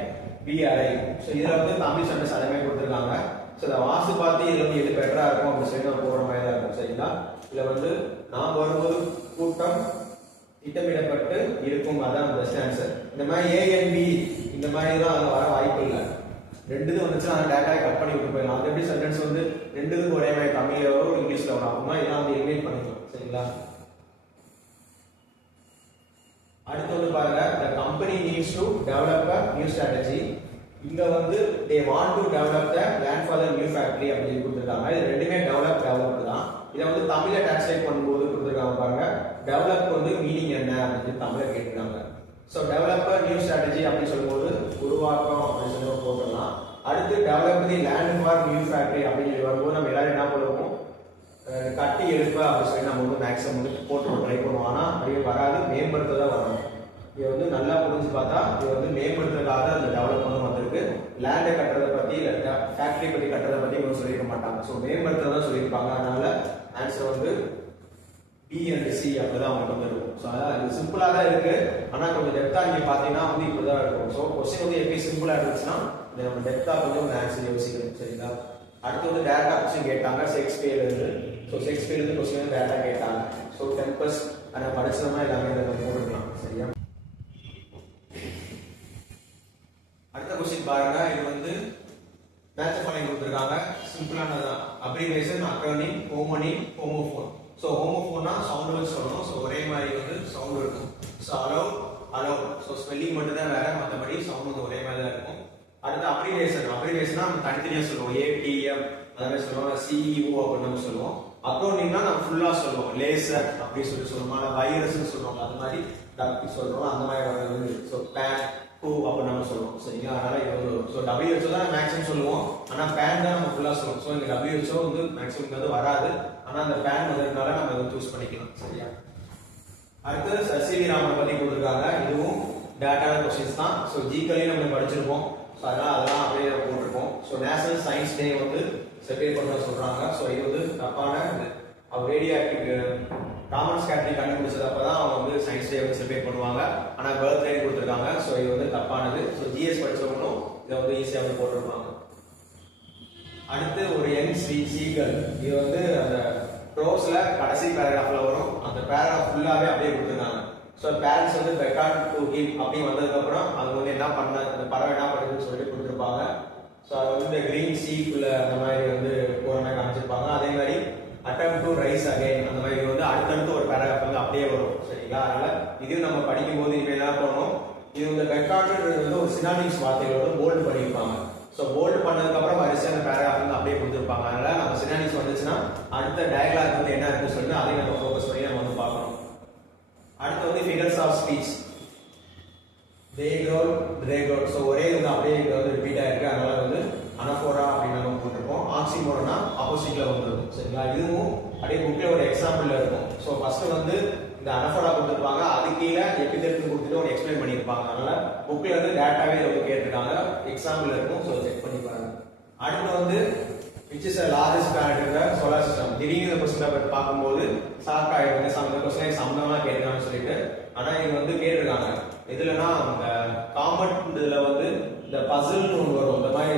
we arrive. So இதுல வந்து தமிழ் சென்டென்ஸ் எல்லாமே கொடுத்துருக்காங்க. ஸோ இதை வாசி பார்த்து இதுல வந்து எது பெட்டரா இருக்கும் அப்படின்னு சொல்லி நம்ம போற மாதிரி தான் இருக்கும். சரிங்களா? இதுல வந்து நாம் வரும்போது கூட்டம் திட்டமிடப்பட்டு இருக்கும், அதான் பெஸ்ட் ஆன்சர். இந்த மாதிரி A&B இந்த மாதிரி தான் அதுல வர வாய்ப்பு இல்லை. ரெண்டுது வந்துச்சுன்னா அந்த டேட்டாவை கட் பண்ணி விட்டு போயிடலாம். அது எப்படி சென்டென்ஸ் வந்து ரெண்டுக்கும் ஒரே மாதிரி தமிழ்ல வரும், இங்கிலீஷ்ல வரும், அப்படின்னா இதெல்லாம் வந்து எலிமினேட் பண்ணிக்கலாம். சரிங்களா? அடுத்து வந்து பாருங்க, the company needs to develop a new strategy. இங்க வந்து they want to develop the land for the new factory அப்படின்னு கொடுத்திருக்காங்க. இது ரெண்டுமே டெவலப் தான். இதை வந்து தமிழ்ல டிரான்ஸ்லேட் பண்ணும்போது கொடுத்திருக்காங்க பாருங்க. டெவலப் வந்து மீனிங் என்ன அப்படின்னு தமிழ்ல கேட்டிருக்காங்க. ஸோ டெவலப்பர் நியூ ஸ்ட்ராட்டஜி அப்படின்னு சொல்லும்போது உருவாக்கம் அப்படின்னு சொல்லி போட்டுடலாம். அடுத்து develop the land for new factory அப்படின்னு சொல்லி வரும்போது நம்ம எல்லாரும் என்ன பண்ணுவோம்? கட்டி எழுப்ப அப்படின்னு சொல்லி நம்ம வந்து மேக்ஸிமம் வந்து போட்டு ட்ரை பண்ணுவோம். ஆனால் அப்படியே வராது, மேம்படுத்த தான் வரணும். இது வந்து நல்லா புரிஞ்சு பார்த்தா இது வந்து மேம்படுத்துறதுக்காக அந்த டெவலப் வந்து வந்திருக்கு. லேண்டை கட்டுறதை பத்தி இல்லை ஃபேக்டரி பத்தி கட்டுறதை பத்தி கொஞ்சம் சொல்லியிருக்க மாட்டாங்க. ஸோ மேம்படுத்துறதா சொல்லியிருப்பாங்க. அதனால ஆன்சர் வந்து B and C அப்படிதான் அவங்க வந்து இருக்கும். ஸோ அதான் இது சிம்பிளா தான் இருக்கு, ஆனா கொஞ்சம் டெப்தா நீங்க பாத்தீங்கன்னா வந்து இப்படிதான் இருக்கும். ஸோ கொஸ்டின் வந்து எப்படி சிம்பிளா இருந்துச்சுன்னா நம்ம டெப்தா கொஞ்சம் ஒரு ஆன்சர் யோசிக்கணும். சரிங்களா? அடுத்து வந்து டேட்டா கொஸ்டின் கேட்டாங்க ஷேக்ஸ்பியர்ல இருந்து. ஸோ ஷேக்ஸ்பியர்ல இருந்து கொஸ்டின் வந்து டேட்டா கேட்டாங்க. ஸோ டெம்பஸ் அதை படிச்சோம்னா எல்லாமே இதை போட்டுக்கலாம். சரியா? அடுத்த கொஸ்டின் பாருங்க. இது வந்து மேட்ச் பண்ணி கொடுத்துருக்காங்க. சிம்பிளானதான். Abbreviation, acronym, homonym, homophone. So ஹோமோஃபோன்னா சவுண்ட் வச்சு சொல்லணும். ஸோ ஒரே மாதிரி வந்து சவுண்ட் இருக்கும். So allow. ஸோ ஸ்பெல்லிங் மட்டும் தான் வேற, மற்றபடி சவுண்ட் வந்து ஒரே மாதிரி தான் இருக்கும். அடுத்து அப்ரிவேஷன்னா நம்ம தனித்தனியாக சொல்லுவோம். ATM அந்த மாதிரி சொல்லுவோம், CEO அப்படின்னு நம்ம சொல்லுவோம். அக்ரோனிம்னா நம்ம ஃபுல்லா சொல்லுவோம். லேசர் அப்படின்னு சொல்லுவோம், இல்லை வைரஸ்ன்னு சொல்லுவாங்க, அது மாதிரி சொல்றோம். அந்த மாதிரி வருது. ஸோ பேன் அப்படின்னு நம்ம சொல்லுவோம். சரிங்களா? அதனால இது வந்து ஸோ WHO தான் மேக்ஸிமம் சொல்லுவோம், ஆனா பேன் தான் நம்ம ஃபுல்லா சொல்லுவோம். ஸோ இந்த WHO வந்து மேக்ஸிமம் வந்து வராது, ஆனா அந்த பேன் வந்ததுனால நம்ம இதை சூஸ் பண்ணிக்கலாம். சரியா? அடுத்து CV ராமன் பத்தி கொடுத்துருக்காங்க. இதுவும் டேட்டா கொஸ்டின்ஸ் தான். ஸோ ஜிகலையும் நம்ம படிச்சிருப்போம். ஸோ அதனால அதெல்லாம் அப்படியே போட்டிருக்கோம். ஸோ நேஷனல் சயின்ஸ் டே வந்து செலிப்ரேட் பண்ண சொல்றாங்க. ஸோ இது வந்து தப்பான அவர் ரேடியோ ஆக்டிவ் ராமன் ஸ்கேட்டரி கண்டுபிடிச்சது அப்பதான் அவங்க வந்து சயின்ஸ் டே வந்து செலிப்ரேட் பண்ணுவாங்க. ஆனா பர்த் டே கொடுத்துருக்காங்க. ஸோ இது வந்து தப்பானது. ஸோ ஜிஎஸ் படிச்சவங்களும் இதை வந்து ஈஸியா வந்து போட்டிருப்பாங்க. அடுத்து ஒரு யங் சீகல். இது வந்து அந்த ப்ரோஸ்ல கடைசி பேராகிராஃப்ல வரும். அந்த பேராகிராஃப் ஃபுல்லாவே அப்படியே கொடுத்துருக்காங்க. ஸோ பேரண்ட்ஸ் வந்து பெக்கார்ட் டு கிவ் அப்படி வந்ததுக்கு அப்புறம் அது வந்து என்ன பண்ண அந்த பறவை என்ன பண்ணுதுன்னு சொல்லி கொடுத்துருப்பாங்க. ஸோ அது வந்து இந்த கிரீன் சீக்குள்ள அந்த மாதிரி வந்து போற மாதிரி காமிச்சிருப்பாங்க. அதே மாதிரி attempt to rise again அந்த மாதிரி வந்து அடுத்தடுத்து ஒரு பேராகிராஃப் வந்து அப்படியே வரும். சரிங்களா? அதனால இது நம்ம படிக்கும் போது இனிமே என்ன பண்ணணும், இது வந்து பெக்கார்ட்ன்றது வந்து ஒரு சினானிம்ஸ் வார்த்தைகளோட போல்ட் பண்ணிருப்பாங்க. ஸோ போல்ட் பண்ணதுக்கு அப்புறம் வரிசையான பேராகிராஃப் வந்து அப்படியே கொடுத்துருப்பாங்க. அதனால நம்ம சினானிம்ஸ் வந்துச்சுன்னா அடுத்த டயலாக் வந்து என்ன இருக்குன்னு சொல்லி அதை நம்ம ஃபோக்கஸ் பண்ணி நம்ம வந்து பார்க்கணும். அடுத்து வந்து figures of speech. they grow. So ஒரே இது அப்படியே இங்க வந்து ரிப்பீட் ஆயிருக்கு. அதனால வந்து அனஃபோரா அப்படின்னு நம்ம போட்டிருக்கோம். ஆக்சிமோரனா ஆப்போசிட்ல வந்துருக்கும். சரிங்களா? இதுவும் அப்படியே புக்ல ஒரு எக்ஸாம்பிள் இருக்கும். ஸோ ஃபர்ஸ்ட் வந்து இந்த அனஃபோடா கொடுத்துருப்பாங்க, அது கீழே எபிதெட்னு கொடுத்துட்டு ஒரு எக்ஸ்பிளைன் பண்ணியிருப்பாங்க. அதனால புக்ல இருந்து டேட்டாவே வந்து கேட்டிருக்காங்க, எக்ஸாம்பிள் இருக்கும். ஸோ செக் பண்ணி பாருங்க. அடுத்து வந்து which is the largest planet in the solar system. திடீர்னு இந்த கொஸ்டின் பேப்பர் பார்க்கும்போது ஷாக் ஆயிடுங்க, இந்த கொஸ்டின் சம்பந்தமா கேட்கலாம்னு சொல்லிட்டு. ஆனா இங்க வந்து கேட்டிருக்காங்க இதுலனா இந்த காமெட்ல வந்து இந்த பசில்னு ஒன்று வரும். இந்த மாதிரி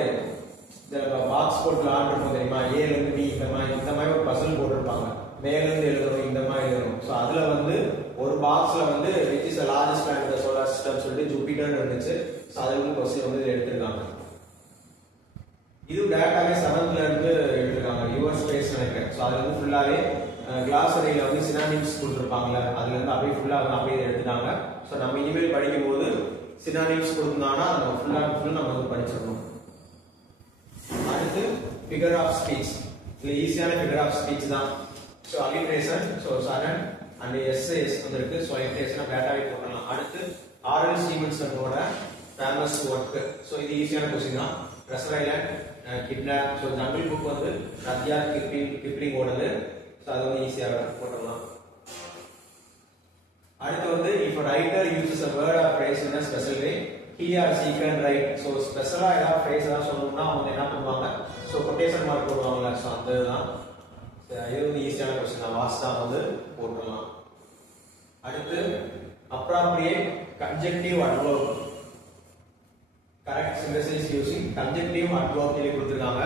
இந்த பாக்ஸ் போட்டு விளாண்டுருப்போம் தெரியுமா, ஏல இருந்து பி இந்த மாதிரி ஒரு பசில் போட்டிருப்பாங்க, மேல இருந்து எழுதணும் இந்த மாதிரி எழுதணும். ஸோ அதுல வந்து ஒரு பாக்ஸ்ல வந்து which is the largest planet in the solar system சொல்லிட்டு ஜூபிட்டர் இருந்துச்சு. ஸோ அதுல இருந்து கொஸ்டின் வந்து எடுத்திருக்காங்க. இது டேட்டாவே 7th இருந்து எடுத்துருக்காங்க, யுவர் ஸ்பேஸ் நினைக்கிறேன். ஸோ அதுல இருந்து ஃபுல்லாவே கிளாஸரியில வந்து சினானிம்ஸ் கொடுத்துருப்பாங்கல்ல, அதுல இருந்து அப்படியே ஃபுல்லா அப்படியே எடுத்துட்டாங்க. ஸோ நம்ம இனிமேல் படிக்கும் போது சினானிம்ஸ் கொடுத்தாங்கன்னா நம்ம ஃபுல் நம்ம வந்து படிச்சிடணும். அடுத்து ஃபிகர் ஆஃப் ஸ்பீச். இதுல ஈஸியான ஃபிகர் ஆஃப் ஸ்பீச் தான். So alliteration, so sudden and SAS வந்துருக்கு. ஸோ அலிட்ரேஷன் டேட்டாவே போடலாம். அடுத்து ஆர்எல் ஸ்டீவன்சனோட ஃபேமஸ் ஒர்க். ஸோ இது ஈஸியான கொஸ்டின் தான். Treasure island, kidnap. So jungle book வந்து ரத்யார்ட் கிப்ளிங் ஓடுது. ஸோ அது வந்து ஈஸியாக போட்டுடலாம். அடுத்து வந்து if a writer uses a word or phrase in a special way, he or she can write. So ஸ்பெஷலா ஏதாவது phrase ஏதாவது சொல்லணும்னா அவங்க என்ன பண்ணுவாங்க, ஸோ கொட்டேஷன் மார்க் போடுவாங்கல்ல. ஸோ அந்த இதுதான். இது வந்து ஈஸியான கொஸ்டின் தான், வாஸ்தா வந்து போட்டுடலாம். அடுத்து appropriate conjunctive adverb. Correct synthesis using connective adverb சொல்லி கொடுத்திருக்காங்க.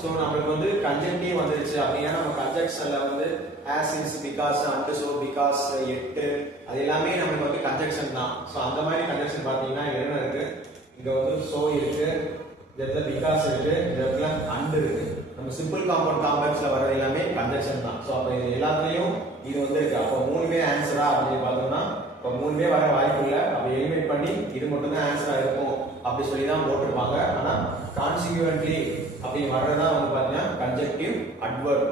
சோ நமக்கு வந்து கன்ஜெக்டிவ் வந்துருச்சு அப்படினா நம்ம கன்ஜெக்ஷன்ல வந்து as is, because, and, so, because, yet அது எல்லாமே நமக்கு வந்து கன்ஜெக்ஷன் தான். சோ அந்த மாதிரி கன்ஜெக்ஷன் பாத்தீங்கன்னா என்ன இருக்கு, இங்க வந்து so இருக்கு, இதுல because இருக்கு, இதுல and இருக்கு. நம்ம சிம்பிள் காம்பவுண்ட் காம்ப்ளெக்ஸ்ல வர எல்லாமே கன்ஜெக்ஷன் தான். சோ அப்ப இது எல்லாத்தையும் இது வந்து இருக்கு. அப்ப மூணுமே ஆன்சரா அப்படி பார்த்தோம்னா இப்ப மூணுமே வர வாய்ப்பு இல்ல. அப்ப எலிமினேட் பண்ணி இது மட்டும் தான் ஆன்சரா இருக்கும் அப்படி சொல்லி தான் போட்டுருப்பாங்க. ஆனா கான்சிக்வென்ட்லி அப்படி வர்றதா வந்து பாத்தீங்கன்னா கன்ஜெக்டிவ் அட்வர்ப்.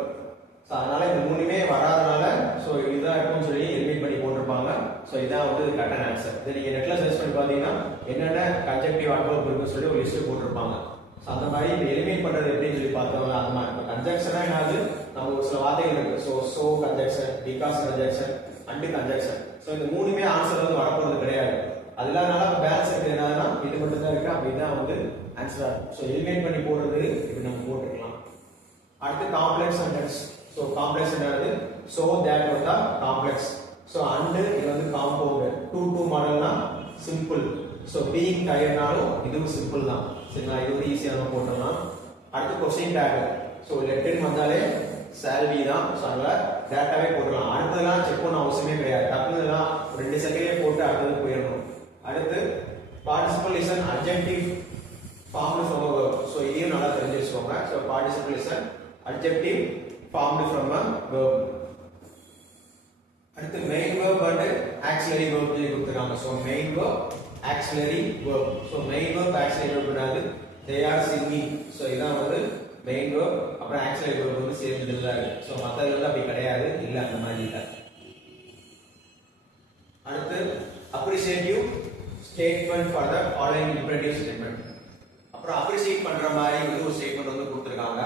சோ அதனால இந்த மூணுமே வராதனால சோ இதுதான் இருக்கும்னு சொல்லி எலிமினேட் பண்ணி போட்டுருப்பாங்க. சோ இதான் வந்து கரெக்டான ஆன்சர். இதை நீங்க நெட்ல சர்ச் பண்ணி பாத்தீங்கன்னா என்னென்ன கன்ஜெக்டிவ் அட்வர்ப் இருக்குன்னு சொல்லி ஒரு லிஸ்ட் போட்டுருப்பாங்க. சோ அந்த மாதிரி இந்த எலிமினேட் பண்றது எப்படின்னு சொல்லி பார்த்தோம்னா அந்த மாதிரி கன்ஜெக்ஷனா என்னது, நம்ம ஒரு சில வார்த்தைகள் இருக்கு. So conjunction, because conjunction, and conjunction. So இந்த மூணுமே ஆன்சர் வந்து வரப்போறது கிடையாது. அது இல்லாதனால பேலன்ஸ் இருக்கு என்னன்னா இது மட்டும் தான் இருக்கு. அப்ப இதுதான் வந்து ஆன்சரா இருக்கும். சோ எலிமினேட் பண்ணி போடுறது இது நம்ம போட்டுக்கலாம். அடுத்து காம்ப்ளெக்ஸ் சென்டென்ஸ். சோ காம்ப்ளெக்ஸ் என்னது, சோ தட் வந்து காம்ப்ளெக்ஸ். சோ அண்ட் இது வந்து காம்பவுண்ட். டு மாடல்னா சிம்பிள். சோ பீயிங் டயர்னாலும் இதுவும் சிம்பிள் தான். சரிங்களா, இது வந்து ஈஸியா நம்ம போட்டுடலாம். அடுத்து கொஸ்டின் டேக். சோ லெட்டர் வந்தாலே சால்வி தான். சோ அதனால டேட்டாவே போட்டுடலாம். அடுத்ததெல்லாம் செக் பண்ண அவசியமே கிடையாது. டக்குனுலாம் 2 செகண்ட்லயே போட்டு அடுத்தது போயிடணும். அடுத்து participle is an adjective formed from a verb. So இதையும் நல்லா தெரிஞ்சு வச்சுக்கோங்க. So participle is an adjective formed from a verb. அடுத்து main verb and auxiliary verb சொல்லி கொடுத்திருக்காங்க. So main verb, auxiliary verb. So main verb, auxiliary verb என்னது, they are singing. So இதான் வந்து main verb. அப்புறம் auxiliary verb வந்து சேர்ந்து தான் இருக்கு. So மத்ததுல அப்படி கிடையாது, இல்ல அந்த மாதிரி இல்ல. அடுத்து appreciative statement for the following imperative statement. அப்புறம் appreciate பண்ற மாதிரி வந்து ஒரு ஸ்டேட்மென்ட் வந்து கொடுத்திருக்காங்க.